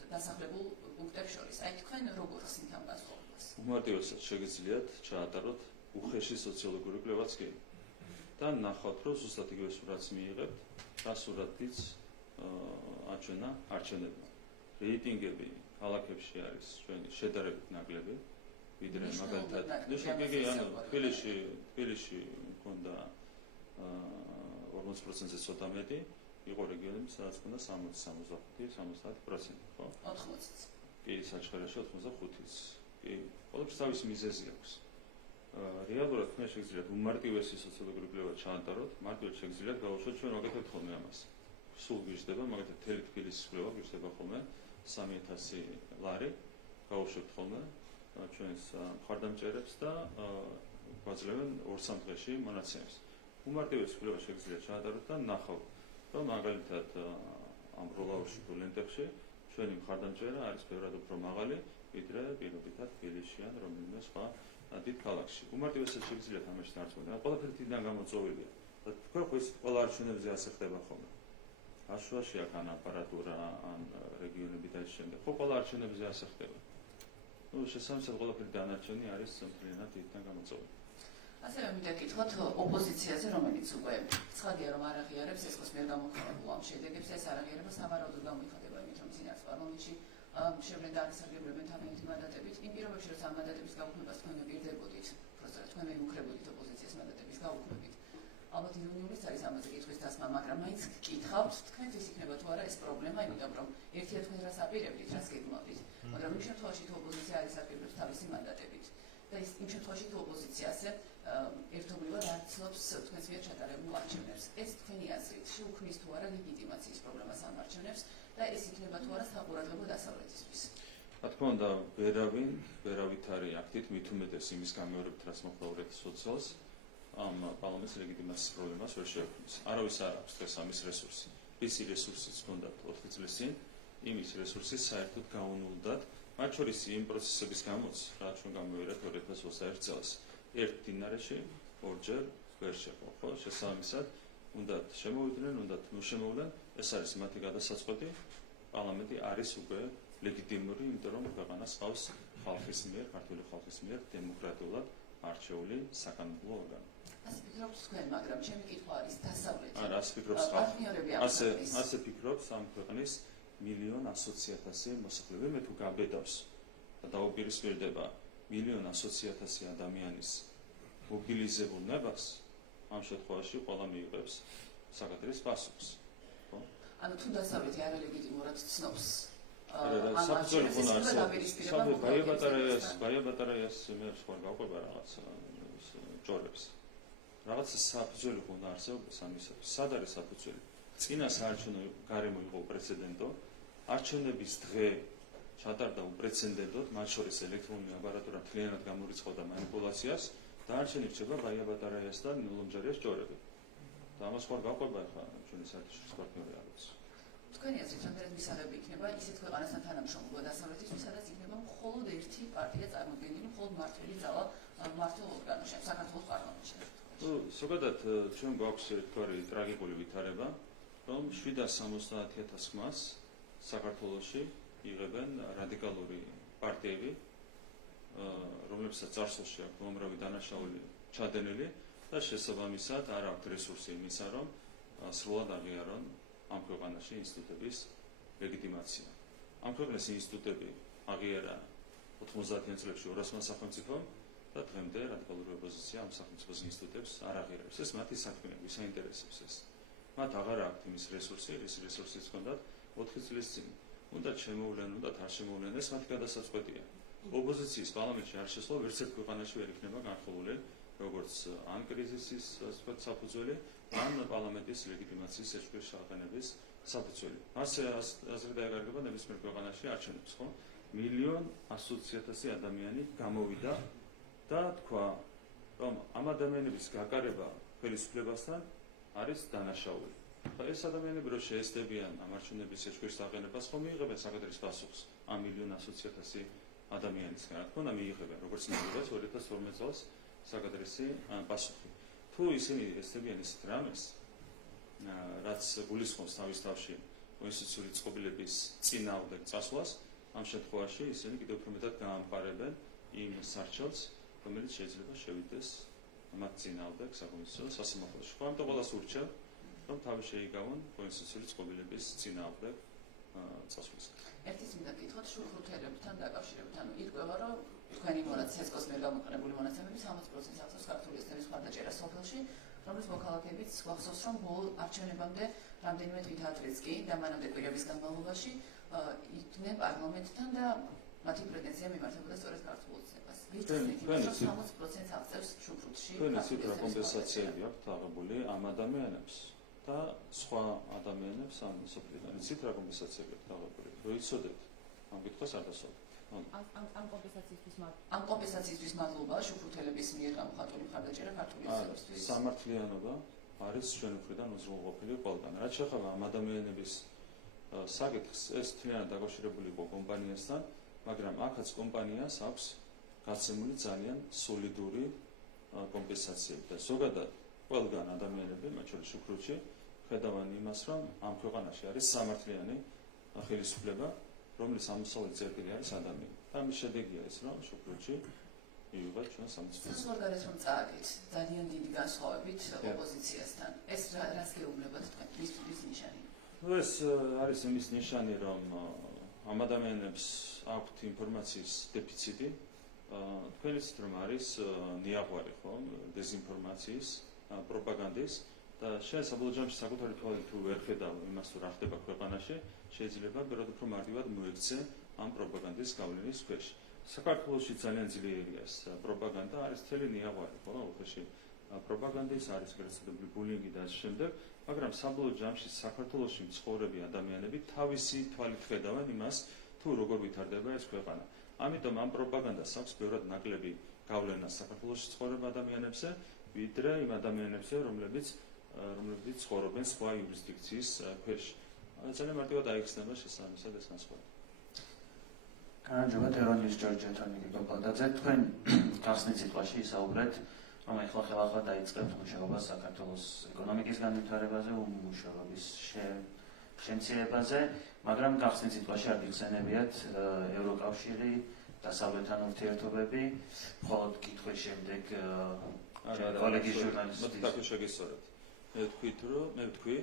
დასახლებულ პუნქტებს შორის. აი თქვენ როგორ ხსნით ამ განსხვავებას? უმარტივესად შეგიძლიათ ჩაატაროთ უხეში სოციოლოგიური კვლევაც კი და ნახავთ, რომ ზუსტად იგივე სურათს მიიღებთ, რა სურათიც აჩვენა არჩევნებმა. რეიტინგები ქალაქებში არის ჩვენი შედარებით ნაკლები. ვიდრე მაგალითად თბილისში მქონდა 40%-ზე ცოტა მეტი, იყო რეგიონები, სადაც მქონდა 60-70%, ხო? 80-იც. კი, საჩხერეში 85-იც. კი, ყველაფერს თავისი მიზეზი აქვს. რეალურად თქვენ შეგიძლიათ უმარტივესი სოციოლოგიური კვლევა ჩაატაროთ, მარტივად შეგიძლიათ გავუშვათ ჩვენ ვაკეთებთ ხოლმე ამას. სულ გიждდება, მაგალითად თელი თბილისის კვლევა გიждდება ხოლმე 3000 ლარი, გავუშვებთ ხოლმე ჩვენს მხარდამჭერებს და გვაძლევენ 2-3 დღეში მონაცემებს. უმარტივესი კვლევა შეგიძლიათ ჩაატაროთ და ნახავთ, რომ მაგალითად ამ როლაურში თუ ლენტეხში ჩვენი მხარდამჭერა არის ბევრად უფრო მაღალი, ვიდრე პირობითად თბილისში ან რომელიმე სხვა დიდ ქალაქში. უმარტივესად შეგიძლიათ ამაში დარწმუნდეთ. ყველაფერი თვითონ გამოწვეულია. თქვენ ხო ის ყველა არჩევნებზე ასე ხდება ხოლმე. აშუაში აქ ან აპარატურა, ან რეგიონები და ის შემდეგ. ხო ყველა არჩევნებზე ასე ხდება. შესაბამისად ყველაფერი დანარჩენი არის მთლიანად თვითონ გამოწვეული. ასევე მინდა გითხოთ ოპოზიციაზე, რომელიც უკვე ცხადია რომ არ აღიარებს ცესკოს მიერ გამოქვეყნებულ ამ შედეგებს, ეს არ აღიარება სავარაუდოდ გამოიხატება იმით, რომ წინასწარ პარლამენტში შევლენ და არისაგებლებენ თავიანთი მანდატებით. იმ პირობებში, რომ ამ მანდატების გაუქმებას თქვენ მაპირდებოდით, პროცესად თქვენ მეუქრებოდით ოპოზიციის მანდატების გაუქმებით. ალბათ იუნიულის არის ამაზე კითხვის დასმა, მაგრამ მაინც გკითხავთ, თქვენთვის იქნება თუ არა ეს პრობლემა, იმიტომ რომ ერთია თქვენ რას აპირებდით, რას გეგმავდით, მაგრამ იმ შემთხვევაში თუ ოპოზიცია არის აპირებს თავისი მანდატებით და იმ შემთხვევაში თუ ოპოზიცია ასე ერთობლივად არ ცნობს თქვენს მიერ ჩატარებულ არჩევნებს. ეს თქვენი აზრით შეუქმნის თუ არა ლეგიტიმაციის პრობლემას ამ არჩევნებს და ეს იქნება თუ არა საყურადღებო დასავლეთისთვის. რა თქმა უნდა, ვერავით არის აქტით, მით უმეტეს იმის გამეორებით, რაც მოხდა 2020 წელს, ამ პარლამენტის ლეგიტიმაციის პრობლემას ვერ შეექმნის. არავის არ აქვს დღეს ამის რესურსი. ისი რესურსიც ჰქონდათ 4 წლის წინ, იმის რესურსი საერთოდ გაუნულდათ, მათ შორის იმ პროცესების გამოც, რაც ჩვენ გამოვიდა 2021 წელს. ერთ დინარეში, ორჯერ ვერ შეყო, ხო? შესაბამისად, უნდათ შემოვიდნენ, უნდათ მოშემოვლენ, ეს არის მათი გადასაწყვეტი. პარლამენტი არის უკვე ლეგიტიმური, იმიტომ რომ ქვეყანას ყავს ხალხის მიერ, ქართული ხალხის მიერ დემოკრატიულად არჩეული საკანონმდებლო ორგანო. ასე ფიქრობთ თქვენ, მაგრამ ჩემი კითხვა არის დასავლეთი. არა, ასე ფიქრობს ხალხი. ასე ფიქრობს ამ ქვეყნის 1,100,000 მოსახლეობა. მე თუ გაბედავს და დაუპირისპირდება 1,100,000 ადამიანის მობილიზებულ ნებას, ამ შემთხვევაში ყველა მიიღებს საკუთრის პასუხს. ხო? ანუ თუ დასავლეთი არალეგიტიმურად ცნობს ბაიაბატარაიას მე სხვა გავყვება რაღაც ჯორებს. რაღაც საფუძველი უნდა არსებობს ამისათვის. სად არის საფუძველი? წინა საარჩევნო გარემო იყო უპრეცედენტო, არჩევნების დღე ჩატარდა უპრეცედენტოდ, მათ შორის ელექტრონული აპარატურა მთლიანად გამორიცხავდა მანიპულაციას, დანარჩენი რჩება ბაიაბატარაიას და ნულომჯარიას ჯორები. და ამას სხვა გავყვება ახლა ჩვენი საერთაშორისო პარტნიორი არის. თქვენი აზრით, რამდენად მისაღები იქნება ისეთ ქვეყანასთან თანამშრომლობა დასავლეთისთვის, სადაც იქნება მხოლოდ ერთი პარტია წარმოდგენილი, მხოლოდ მმართველი ძალა მმართველ ორგანოში, საქართველოს პარლამენტში. ზოგადად ჩვენ გვაქვს ერთგვარი ტრაგიკული ვითარება, რომ 770,000 ხმას საქართველოში იღებენ რადიკალური პარტიები, რომლებსაც წარსულში აქვს უამრავი დანაშაული ჩადენილი და შესაბამისად არ აქვს რესურსი იმისა, რომ სრულად აღიარონ ამ ქვეყანაში ინსტიტუტების ლეგიტიმაცია. ამ ქვეყნის ინსტიტუტები აღიარა 90-იან წლებში 200-მა სახელმწიფომ და დღემდე რადიკალური ოპოზიცია ამ სახელმწიფოს ინსტიტუტებს არ აღიარებს. ეს მათი საქმეა, ვის აინტერესებს ეს. მათ აღარ აქვს იმის რესურსი, ეს რესურსიც ჰქონდათ 4 წლის წინ. უნდათ შემოვლენ, უნდათ არ შემოვლენ, ეს მათი გადასაწყვეტია. ოპოზიციის პარლამენტში არ შესვლა ვერც ერთ ქვეყანაში ვერ იქნება განხილული, როგორც ან კრიზისის საფუძველი, ან პარლამენტის ლეგიტიმაციის ეჭვქვეშ აღყენების საფუძველი. ასე აზრი დაეკარგება ნებისმიერ ქვეყანაში არჩევნებს, ხო? 1,100,000 ადამიანი გამოვიდა და თქვა, რომ ამ ადამიანების გაკარება ხელისუფლებასთან არის დანაშაული. ეს ადამიანები რო შეესწებიან ამ არჩევნების ეჭვქვეშ აღყენებას, ხომ მიიღებენ საკუთრის პასუხს ამ 1,100,000 ადამიანისგან. რა თქმა უნდა მიიღებენ, როგორც მიიღეს 2012 წელს საკუთრისი პასუხი. თუ ისინი ესწებიან ესეთ რამეს, რაც გულისხმობს თავის თავში კონსტიტუციური წყობილების წინააღმდეგ წასვლას, ამ შემთხვევაში ისინი კიდევ უფრო მეტად გაამყარებენ იმ სარჩელს, რომელიც შეიძლება შევიდეს მათ წინააღმდეგ საკონსტიტუციო სასამართლოში. ხო, ამიტომ ყველას ურჩევ, რომ თავი შეიგავონ კონსტიტუციური წყობილების წინააღმდეგ წასვლისკენ. ერთი წმინდა კითხოთ შუქრუთელებთან დაკავშირებით, ანუ ირკვევა, რომ თქვენი ცესკოს მიერ გამოყენებული მონაცემები 60% აღწევს ქართული ესთების მხარდაჭერას სოფელში, რომლის მოქალაქეებიც გვახსოვს, რომ ბოლო არჩევნებამდე რამდენიმე თვით ადრეც კი და მანამდე კვირების განმავლობაში იყვნენ პარლამენტთან და მათი პრეტენზია მიმართებოდა სწორედ ქართულ ოცნებას. ვიწყდით, 60% აღწევს შუქრუთში. თქვენი ციფრა კომპენსაციები აქვს აღებული ამ ადამიანებს და სხვა ადამიანებს ამ სოფლიდან. ციფრა კომპენსაციები აქვს აღებული. რო იცოდეთ, ამ კითხვას არ დასვათ. ამ კომპენსაციისთვის მადლობა შუქრუთელების მიერ გამოხატული მხარდაჭერა ქართული ოცნებისთვის. სამართლიანობა არის ჩვენი მხრიდან უზრუნველყოფილი ყველგან. რაც შეეხება ამ ადამიანების საკითხს, ეს თლიანად დაკავშირებული იყო კომპანიასთან, მაგრამ აქაც კომპანიას აქვს გაცემული ძალიან სოლიდური კომპენსაციები და ზოგადად ყველგან ადამიანები, მათ შორის შუქრუთში, ხედავენ იმას, რომ ამ ქვეყანაში არის სამართლიანი ხელისუფლება, რომლის ამოსავლის წერტილი არის ადამიანი. და ამის შედეგია ის, რომ შუქრუთში მივიღეთ ჩვენ 60%. საზღვარგარეთ რომ წააგეთ ძალიან დიდი განსხვავებით ოპოზიციასთან. ეს რას გეუბნებათ თქვენ? ვის ნიშანია? ეს არის იმის ნიშანი, რომ ამ ადამიანებს აქვთ ინფორმაციის დეფიციტი. თქვენ იცით, რომ არის ნიაღვარი, ხო, დეზინფორმაციის პროპაგანდის და შენ საბოლოო ჯამში საკუთარი თვალით თუ ვერ ხედავ იმას თუ რა ხდება ქვეყანაში, შეიძლება ბევრად უფრო მარტივად მოექცე ამ პროპაგანდის გავლენის ქვეშ. საქართველოში ძალიან ძლიერია ეს პროპაგანდა, არის მთელი ნიაღვარი, ხო, უხეში პროპაგანდის, არის გასაგები ბულინგი და ამ შემდეგ, მაგრამ საბოლოო ჯამში საქართველოში მცხოვრები ადამიანები თავისი თვალით ხედავენ იმას, თუ როგორ ვითარდება ეს ქვეყანა. ამიტომ ამ პროპაგანდას აქვს ბევრად ნაკლები გავლენა საქართველოში ცხოვრებ ადამიანებზე, ვიდრე იმ ადამიანებზე, რომლებიც ცხოვრობენ სხვა იურისდიქციის ქვეშ. ძალიან მარტივად აიხსნება შესაბამისად ეს განსხვავება. განჯობათ ერონის ჯორჯია თორნიკი გოპალდაძე, თქვენ გახსნით სიტყვაში ისაუბრეთ, რომ ეხლა ხელახლა დაიწყებთ მუშაობა საქართველოს ეკონომიკის განვითარებაზე, უმუშევრობის შემცირებაზე, მაგრამ გახსნით სიტყვაში არ გიხსენებიათ ევროკავშირი, დასავლეთთან ურთიერთობები, მხოლოდ კითხვის შემდეგ კოლეგის ჟურნალისტის. მოდით შეგესწორებთ. მე ვთქვი,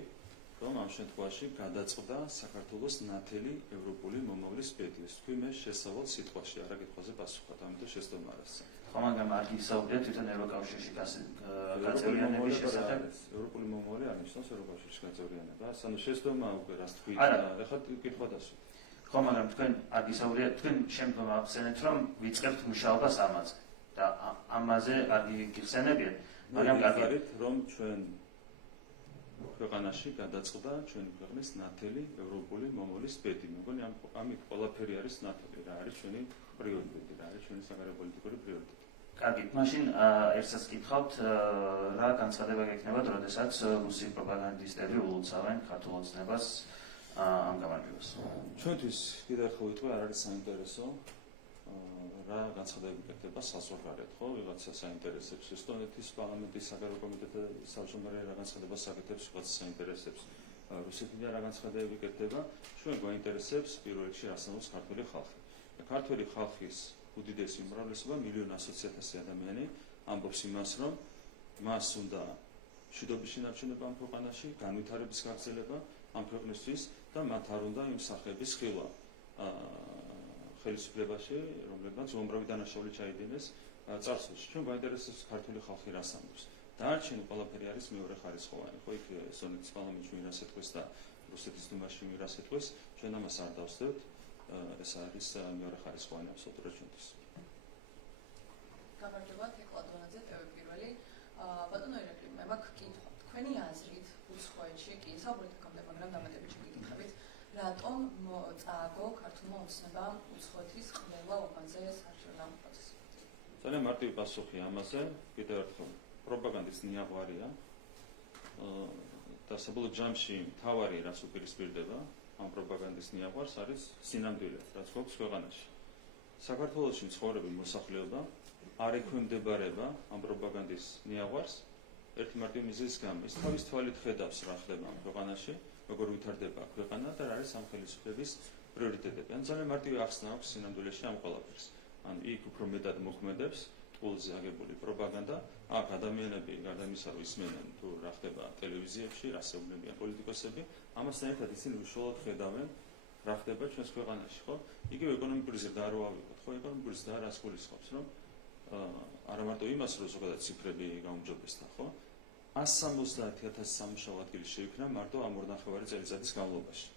რომ ამ შემთხვევაში გადაწყდა საქართველოს ნათელი ევროპული მომავლის ბედი. ეს თქვი მე შესავალ სიტყვაში, არა კითხვაზე პასუხად, ამიტომ შეცდომა არ არის. ხო, მაგრამ არ გისაუბრეთ თვითონ ევროკავშირში გაწევრიანების შესახებ. ევროპული მომავალი არ ნიშნავს ევროკავშირში გაწევრიანებას. ანუ შეცდომა უკვე რას თქვით, ეხლა კითხვა დასვა. ხო, მაგრამ თქვენ არ გისაუბრეთ, თქვენ შემდგომ ახსენეთ, რომ ვიწყებთ მუშაობას ამაზე და ამაზე არ გიხსენებიათ, მაგრამ გაგარით, რომ ჩვენ ქვეყანაში გადაწყდა ჩვენი ქვეყნის ნათელი ევროპული მომავლის ბედი. მეგონი ამით ყველაფერი არის ნათელი, რა არის ჩვენი პრიორიტეტი, რა არის ჩვენი საგარეო პოლიტიკური პრიორიტეტი. კარგით, მაშინ ერთსაც გითხავთ, რა განცხადება გექნებათ, როდესაც რუსი პროპაგანდისტები ულოცავენ ქართულ ოცნებას ამ გამარჯვებას. ჩვენთვის კიდევ ერთხელ ვიტყვი, არ არის საინტერესო რა განცხადებები გექნება საზღვარგარეთ, ხო? ვიღაცა საინტერესებს ესტონეთის პარლამენტის საგარეო კომიტეტი საჯომარე რა განცხადებას აკეთებს, ვიღაცა საინტერესებს რუსეთიდან რა განცხადებები გექნება, ჩვენ გვაინტერესებს პირველ რიგში ასამოს ქართული ხალხი. ქართული ხალხის უდიდესი უმრავლესობა 1,100,000 ადამიანი ამბობს იმას, რომ მას უნდა მშვიდობის შენარჩუნება ამ ქვეყანაში, განვითარების გაგრძელება ამ ქვეყნისთვის და მათ არ უნდა იმ სახეების ხილვა ხელისუფლებაში, რომლებმაც უამრავი დანაშაული ჩაიდინეს წარსულში. ჩვენ გვაინტერესებს ქართული ხალხი რას ამბობს. დანარჩენი ყველაფერი არის მეორე ხარისხოვანი, ხო, იქ ესტონეთის პარლამენტში ვირას ეთქვის და რუსეთის დუმაში ვირას ეთქვის, ჩვენ ამას არ დავსდევთ. ეს არის მეორე ხარისხოვანი აბსოლუტურად ჩვენთვის. გამარჯობა, თეკლა დონაძე, TV პირველი. ბატონო ირაკლი, მე მაქვს კითხვა. თქვენი აზრით, უცხოეთში კი საუბრობთ აქამდე, მაგრამ დამატებით შეგიკითხებით, რატომ წააგო ქართულმა ოცნებამ უცხოეთის ყველა უბანზე საარჩევნო პროცესი? ძალიან მარტივი პასუხია ამაზე, კიდევ ერთხელ, პროპაგანდის ნიაღვარია და საბოლოო ჯამში მთავარი რაც უპირისპირდება ამ პროპაგანდის ნიაღვარს არის სინამდვილე, რაც გვაქვს ქვეყანაში. საქართველოში მცხოვრები მოსახლეობა არ ექვემდებარება ამ პროპაგანდის ნიაღვარს ერთი მარტივი მიზეზის გამო. ის თავის თვალით ხედავს რა ხდება ამ ქვეყანაში, როგორ ვითარდება ქვეყანა და რა არის ამ ხელისუფლების პრიორიტეტები. ან ძალიან მარტივი ახსნა აქვს სინამდვილეში ამ ყველაფერს. ან იქ უფრო მეტად მოქმედებს ტყუილზე აგებული პროპაგანდა, აქ ადამიანები გარდა იმისა, რომ ისმენენ თუ რა ხდება ტელევიზიებში, რას ეუბნებიან პოლიტიკოსები, ამასთან ერთად ისინი უშუალოდ ხედავენ რა ხდება ჩვენს ქვეყანაში, ხო? იგივე ეკონომიკური ზრდა რო ავიღოთ, ხო, ეკონომიკური ზრდა რას გულისხმობს, რომ არა მარტო იმას, რომ ზოგადად ციფრები გაუმჯობესდა, ხო? 170,000 სამუშაო ადგილი შეიქმნა მარტო ამ 2.5 წელიწადის განმავლობაში.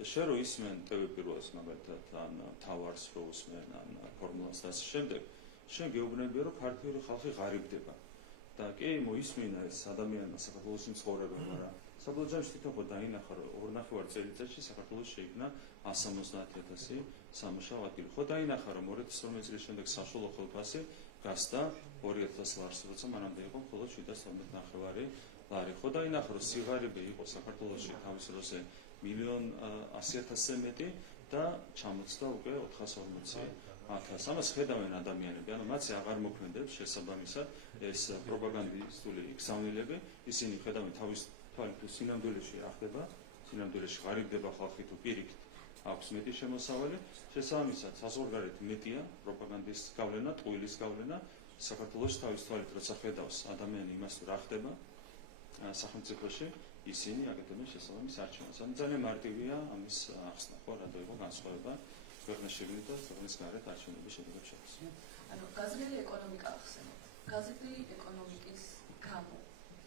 და შენ რო ისმენ TV პირველს, მაგალითად, ან თავარს რო უსმენ, ან ფორმულას და ასე შემდეგ, შენ გეუბნებია, რომ ქართული ხალხი ღარიბდება. და კი მოისმინა ეს ადამიანმა საქართველოში მცხოვრებელმა, მაგრამ საბოლოო ჯამში თვითონ ხო დაინახა, რომ 2.5 წელიწადში საქართველოში შეიქმნა 170,000 სამუშაო ადგილი. ხო დაინახა, რომ 2012 წლის შემდეგ საშუალო ხელფასი გასდა 2,000 ლარს, როცა მანამდე იყო მხოლოდ 712 ლარი. ხო დაინახა, რომ სიღარიბე იყო საქართველოში თავის დროზე 1,100,000-ზე მეტი და ჩამოწდა უკვე 440,000. ამას ხედავენ ადამიანები, ანუ მათზე აღარ მოქმედებს შესაბამისად ეს პროპაგანდისტული გზავნილები, ისინი ხედავენ თავის თვალით თუ სინამდვილეში რა ხდება, სინამდვილეში ღარიბდება ხალხი თუ პირიქით აქვს მეტი შემოსავალი, შესაბამისად საზღვარგარეთ მეტია პროპაგანდის გავლენა, ტყუილის გავლენა, საქართველოს თავის თვალით როცა ხედავს ადამიანი იმას თუ რა ხდება სახელმწიფოში, ისინი აკეთებენ შესაბამის არჩევანს. ანუ ძალიან მარტივია ამის ახსნა, ხო, რატო იყო განსხვავება ქვეყნის შიგნით და ქვეყნის გარეთ არჩევნების შედეგებს შორის. ანუ გაზრდილი ეკონომიკა ახსენეთ. გაზრდილი ეკონომიკის გამო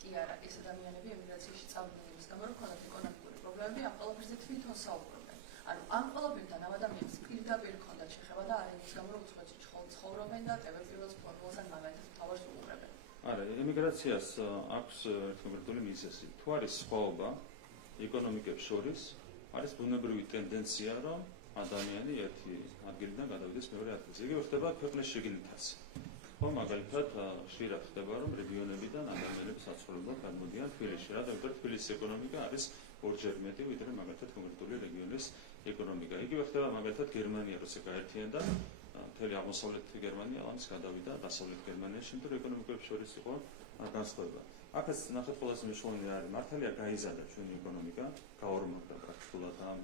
კი არა, ეს ადამიანები ემიგრაციაში წავიდნენ იმის გამო, რომ ქონდათ ეკონომიკური პრობლემები, ამ ყველაფერზე თვითონ საუბრობენ. ანუ ამ ყველაფერთან ამ ადამიანს პირდაპირ ქონდათ შეხება და არ იმის გამო, რომ უცხოეთში ცხოვრობენ და ტევერპილოს ფორმულას ან მაგალითად თავს უყურებენ. არა, ემიგრაციას აქვს კონკრეტული მიზეზი. თუ არის სხვაობა ეკონომიკებს შორის, არის ბუნებრივი ტენდენცია, რომ ადამიანი ერთი ადგილიდან გადავიდეს მეორე ადგილზე. იგივე ხდება ქვეყნის შიგნითაც. ხო, მაგალითად, ხშირად ხდება, რომ რეგიონებიდან ადამიანები საცხოვრებლად გადმოდიან თბილისში. რადგან თბილისის ეკონომიკა არის ორჯერ მეტი, ვიდრე მაგალითად კონკრეტული რეგიონის ეკონომიკა. იგივე ხდება მაგალითად გერმანია, როცა გაერთიანდა მთელი აღმოსავლეთ გერმანია, ამის გადავიდა დასავლეთ გერმანიაში, იმიტომ რომ ეკონომიკების შორის იყო განსხვავება. აქაც ნახეთ ყველაზე მნიშვნელოვანი არის, მართალია გაიზარდა ჩვენი ეკონომიკა, გაორმაგდა პრაქტიკულად ამ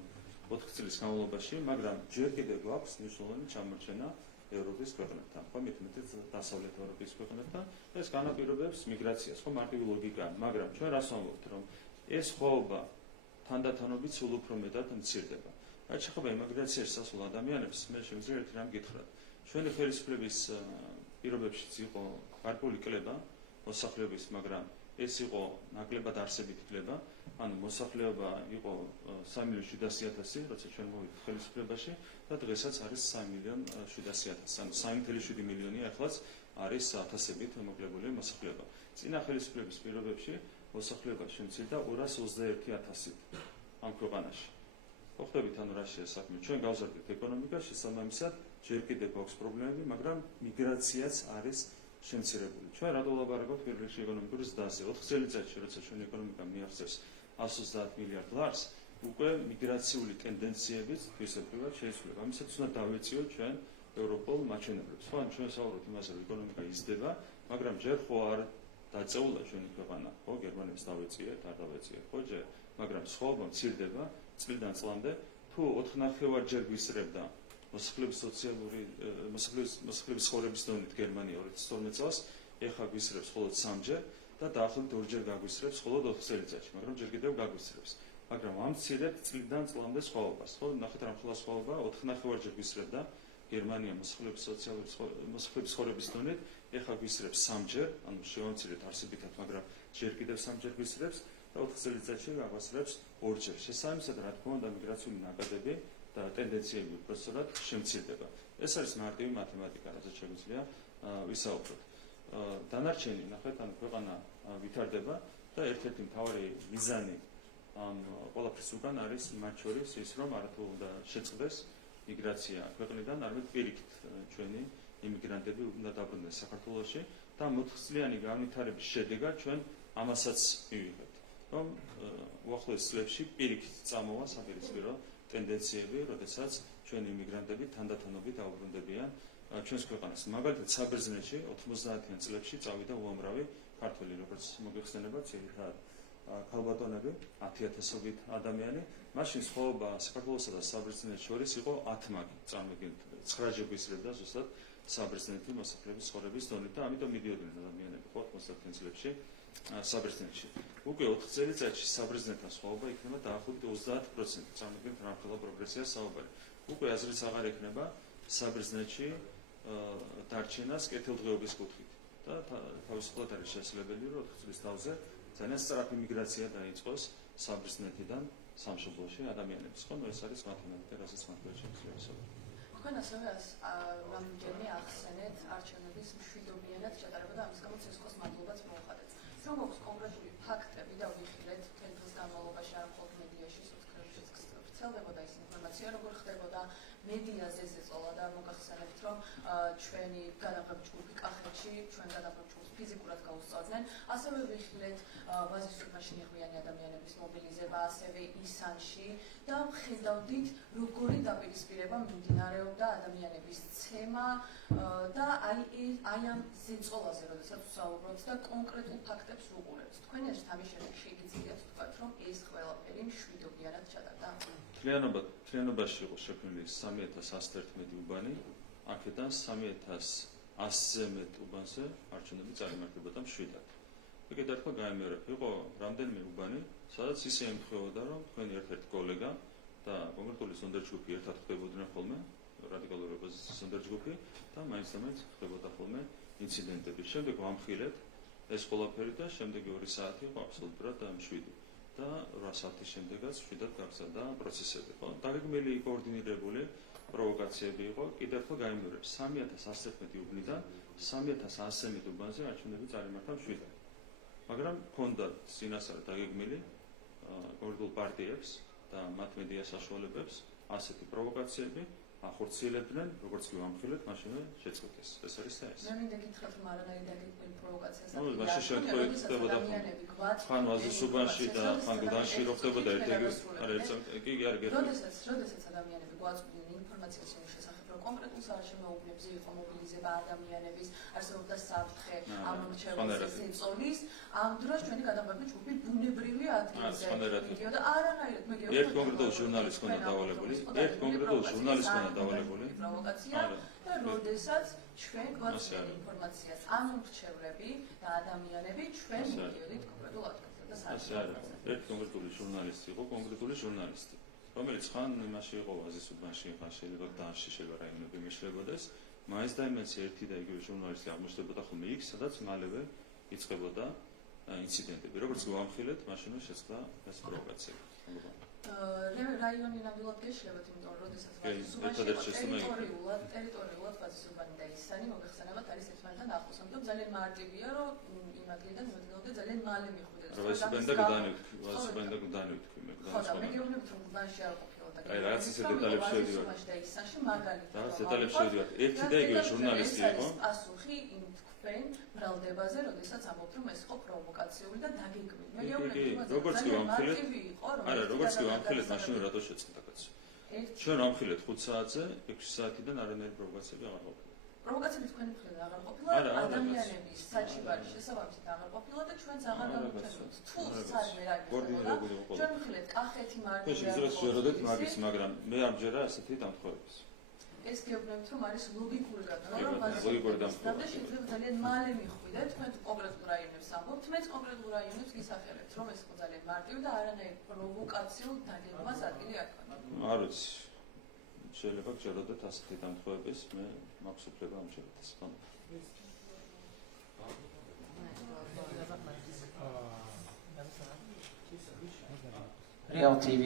4 წლის განმავლობაში, მაგრამ ჯერ კიდევ გვაქვს მნიშვნელოვანი ჩამორჩენა ევროპის ქვეყნებთან, ხო, მეტ-მეტად დასავლეთ ევროპის ქვეყნებთან, ეს განაპირობებს მიგრაციას, ხო, მარტივი ლოგიკაა, მაგრამ ჩვენ რას ვამბობთ, რომ ეს ხოვობა თანდათანობით სულ უფრო მეტად მცირდება. რაც შეეხება ემიგრაციაში სასულ ადამიანებს, მე შემიძლია ერთი რამ გითხრათ. ჩვენი ხელისუფლების პირობებშიც იყო გარკვეული კლება მოსახლეობის, მაგრამ ეს იყო ნაკლებად არსებით კლება, ანუ მოსახლეობა იყო 3,700,000, როცა ჩვენ მოვიდით ხელისუფლებაში და დღესაც არის 3,700,000, ანუ 3,7 მილიონი ახლაც არის ათასებით მოკლებული მოსახლეობა. წინა ხელისუფლების პირობებში მოსახლეობა შემცირდა 221,000 ამ ქვეყანაში. ხვდებით, ანუ რა შეესაბამება. ჩვენ გავზარდეთ ეკონომიკა, შესაბამისად ჯერ კიდევ გვაქვს პრობლემები, მაგრამ მიგრაციაც არის შემცირებული. ჩვენ რატო ვლაპარაკობთ პირველ რიგში ეკონომიკური ზრდაზე? 4 წელიწადში, როცა ჩვენი ეკონომიკა მიაღწევს 130 მილიარდ ლარს, უკვე მიგრაციული ტენდენციებიც თვისებრივად შეიცვლება. ამისაც უნდა დავეციოთ ჩვენ ევროპულ მაჩვენებლებს. ხო, ან ჩვენ საუბრობთ იმაზე, რომ ეკონომიკა იზრდება, მაგრამ ჯერ ხო არ დაწეულა ჩვენი ქვეყანა, ხო, გერმანებს დავეციეთ, არ დავეციეთ, ხო, ჯერ, მაგრამ სხვაობა მცირდება წლიდან წლამდე, თუ 4,5-ჯერ გვისრებდა მოსახლეობის ცხოვრების დონით გერმანია 2012 წელს, ეხლა გვისრებს მხოლოდ 3-ჯერ და დაახლოებით 2-ჯერ გაგვისრებს მხოლოდ 4 წელიწადში, მაგრამ ჯერ კიდევ გაგვისრებს. მაგრამ ამცირებთ წლიდან წლამდე სხვაობას, ხო, ნახეთ რა მხოლოდ სხვაობა 4,5-ჯერ გვისრებდა გერმანია მოსახლეობის ცხოვრების დონით, ეხლა გვისრებს 3-ჯერ, ანუ შევამცირეთ არსებითად, მაგრამ ჯერ კიდევ 3-ჯერ გვისრებს და 4 წელიწადში გაგვასრებს 2-ჯერ. შესაბამისად, რა თქმა უნდა, მიგრაციული ნაკადები და ტენდენციები უпроსტად შემცირდება. ეს არის მარტივი მათემატიკა, რასაც შეგვიძლია ვისაუბროთ. დანარჩენი, ნახეთ, ანუ ქვეყანა ვითარდება და ერთ-ერთი მთავარი მიზანი ამ ყველაფრის უკან არის მათ შორის ის, რომ არათუ უნდა შეწყდეს მიგრაცია ქვეყნიდან, არამედ პირიქით ჩვენი იმიგრანტები უნდა დაბრუნდეს საქართველოში და 4 წლიანი განვითარების შედეგად ჩვენ ამასაც მივიღებთ, რომ უახლოეს წლებში პირიქით წამოვა საპირისპირო ტენდენციები, როდესაც ჩვენი იმიგრანტები თანდათანობით დაუბრუნდებიან ჩვენს ქვეყანას. მაგალითად, საბერძნეთში 90-იან წლებში წავიდა უამრავი ქართველი, როგორც მოგეხსენება, ძირითადად ქალბატონები, 10,000-ობით ადამიანი. მაშინ სხვაობა საქართველოსა და საბერძნეთს შორის იყო 10 მაგი, წარმოგიდგენთ, 9-ჯერ გვისრებდა ზუსტად საბერძნეთი მოსახლეობის ცხოვრების დონით და ამიტომ მიდიოდნენ ადამიანები 90-იან წლებში საბერძნეთში. უკვე 4 წელიწადში საბერძნეთთან სხვაობა იქნება დაახლოებით 30%, წარმოგიდგენთ რა მხოლოდ პროგრესიას საუბარი. უკვე აზრიც აღარ ექნება საბერძნეთში დარჩენას კეთილდღეობის კუთხით და თავისუფლად არის შესაძლებელი, რომ 4 წლის თავზე ძალიან სწრაფი მიგრაცია დაიწყოს საბერძნეთიდან სამშობლოში ადამიანების. ხო, ეს არის მათემატიკა, რასაც მართლა შეიძლება ვისაუბროთ. თქვენ ასევე რამდენჯერმე ახსენეთ არჩევნების მშვიდობიანად ჩატარება და ამის გამო ცესკოს მადლობაც მოუხადეთ. რომ გვაქვს კონკრეტული ფაქტები და ვიხილეთ მთელ დღის განმავლობაში არ მხოლოდ მედიაში, სოციალურ ქსელებში ვრცელდებოდა ის ინფორმაცია, როგორ ხდებოდა მედიაზე ზეწოლა და მოგახსენებთ, რომ ჩვენი გადამღები ჯგუფი კახეთში, ჩვენ გადამღები ჯგუფს ფიზიკურად გაუსწორდნენ. ასევე ვიხილეთ ვაზისური მაშინიღვიანი ადამიანების მობილიზება, ასევე ისანში და ხედავდით, როგორი დაპირისპირება მიმდინარეობდა ადამიანების ცემა და აი ამ ზეწოლაზე, როდესაც ვსაუბრობთ და კონკრეტულ ფაქტებს ვუყურებთ. თქვენ ერთ ამის შემდეგ შეგიძლიათ ვთქვათ, რომ ეს ყველაფერი მშვიდობიანად ჩატარდა. მთლიანობაში იყო შექმნილი 3,111 უბანი, აქედან 3,100-ზე მეტ უბანზე არჩევნები წარიმართებოდა მშვიდად. ეგეთ ერთხელ გაიმეორებ, იყო რამდენიმე უბანი, სადაც ისე ემთხვეოდა, რომ თქვენი ერთ-ერთი კოლეგა და კონკრეტული სონდერჯგუფი ერთად ხდებოდნენ ხოლმე, რადიკალური ოპოზიციის სონდერჯგუფი და მაინც ხდებოდა ხოლმე ინციდენტები. შემდეგ ვამხილეთ ეს ყველაფერი და შემდეგი 2 საათი იყო აბსოლუტურად 7 და 8 საათის შემდეგაც 7-დან გაგზავნა პროცესები. ხო, დაგეგმილი კოორდინირებული პროვოკაციები იყო. კიდევ ერთხელ გაიმეორებ 3111 უბნიდან 3100 უბანზე არჩევნები წარიმართა 7-დან. მაგრამ ჰქონდა წინასწარ დაგეგმილი კონკრეტულ პარტიებს და მათ მედია საშუალებებს ასეთი პროვოკაციები ახორციელებდნენ, როგორც კი ვამხილეთ, მაშინვე შეწყვეტეს. ეს არის და ეს. მე მინდა გითხრათ, რომ არანაირი დაგეგმილი პროვოკაციას ნუ მაშინ შემთხვევით ხდებოდა ხან ვაზისუბანში და ხან გდანში რო ხდებოდა ერთ-ერთი არა კი არ გეტყვი. როდესაც ადამიანები გვაწვდიან ინფორმაციას იმის შესახებ, რომ კონკრეტულ საარჩევნო უბნებზე იყო მობილიზება ადამიანების, არსებობდა საფრთხე ამ მრჩეველის წოლის, ამ დროს ჩვენი გადაღებები ჯგუფი ბუნებრივი ადგილზე მიდიოდა არანაირად მე გეუბნები. ერთ კონკრეტულ ჟურნალისტს ჰქონდა დავალებული, ერთ კონკრეტულ ჟურნალისტს ჰქონდა დავალებული. პროვოკაცია და როდესაც ჩვენ გვაწვდიან ინფორმაციას ამ მრჩევლები და ადამიანები ჩვენ მიდიოდით კონკრეტულ ადგილზე და საარჩევნო. ერთ კონკრეტული ჟურნალისტი იყო, კონკრეტული ჟურნალისტი, რომელიც ხან იმაში იყო ვაზისუბანში, ხან შეიძლება დანში, შეიძლება რაიონები მეშლებოდეს, მაინც და იმენს ერთი და იგივე ჟურნალისტი აღმოჩნდებოდა ხოლმე იქ, სადაც მალევე იწყებოდა ინციდენტები. როგორც გვამხილეთ, მაშინვე შეწყდა ეს პროვოკაციები. რაიონი ნამდვილად გეშლებათ, იმიტომ რომ როდესაც ტერიტორიულად ვაზისუბანი და ისანი მოგეხსენებათ არის ერთმანეთთან ახლოს, ამიტომ ძალიან მარტივია, რომ იმ ადგილიდან მოძნელდე ძალიან მალე მიხვიდეთ. ვაზისუბანი და გდანივთქვი, ხო და მე გეუბნებით, რომ გდანში არ ყოფილა და აი რაღაც ისე დეტალებში შევდივარ. და ისანში მაგალითად რაღაც დეტალებში შევდივარ. ერთი და იგივე ჟურნალისტი იყო. პასუხი იმ თქვენ ბრალდებაზე, როდესაც ამბობთ, რომ ეს იყო პროვოკაციული და დაგეგმილი. მე გეუბნებით, რომ როგორც კი ვამხილეთ, არა, როგორც კი ვამხილეთ, მაშინ რატო შეწყდა კაცო? ჩვენ ვამხილეთ 5 საათზე, 6 საათიდან არანაირი პროვოკაციები აღარ ყოფილა. პროვოკაციები თქვენი მხრიდან აღარ ყოფილა, ადამიანების საჩივარი შესაბამისად აღარ ყოფილა და ჩვენც აღარ გამოვჩენთ. თუ საერთოდ რა იქნება? ჩვენ ვხილეთ კახეთი მარტივია. შეიძლება შევეროდეთ მაგის, მაგრამ მე არ მჯერა ასეთი დამთხოვების. ეს გეუბნებით, რომ არის ლოგიკური გადაწყობა, და შეიძლება ძალიან მალე მიხვიდეთ, თქვენ კონკრეტულ რაიონებს ამბობთ, მეც კონკრეტულ რაიონებს გისახელებთ, რომ ეს იყო ძალიან მარტივი და არანაირ პროვოკაციულ დაგეგმვას ადგილი არ ქონია. არ ვიცი. შეიძლება გჯეროდეთ ასეთი დამთხოვების, მე მაქვს უფლება ამჯეროთ ეს ხო? Real TV.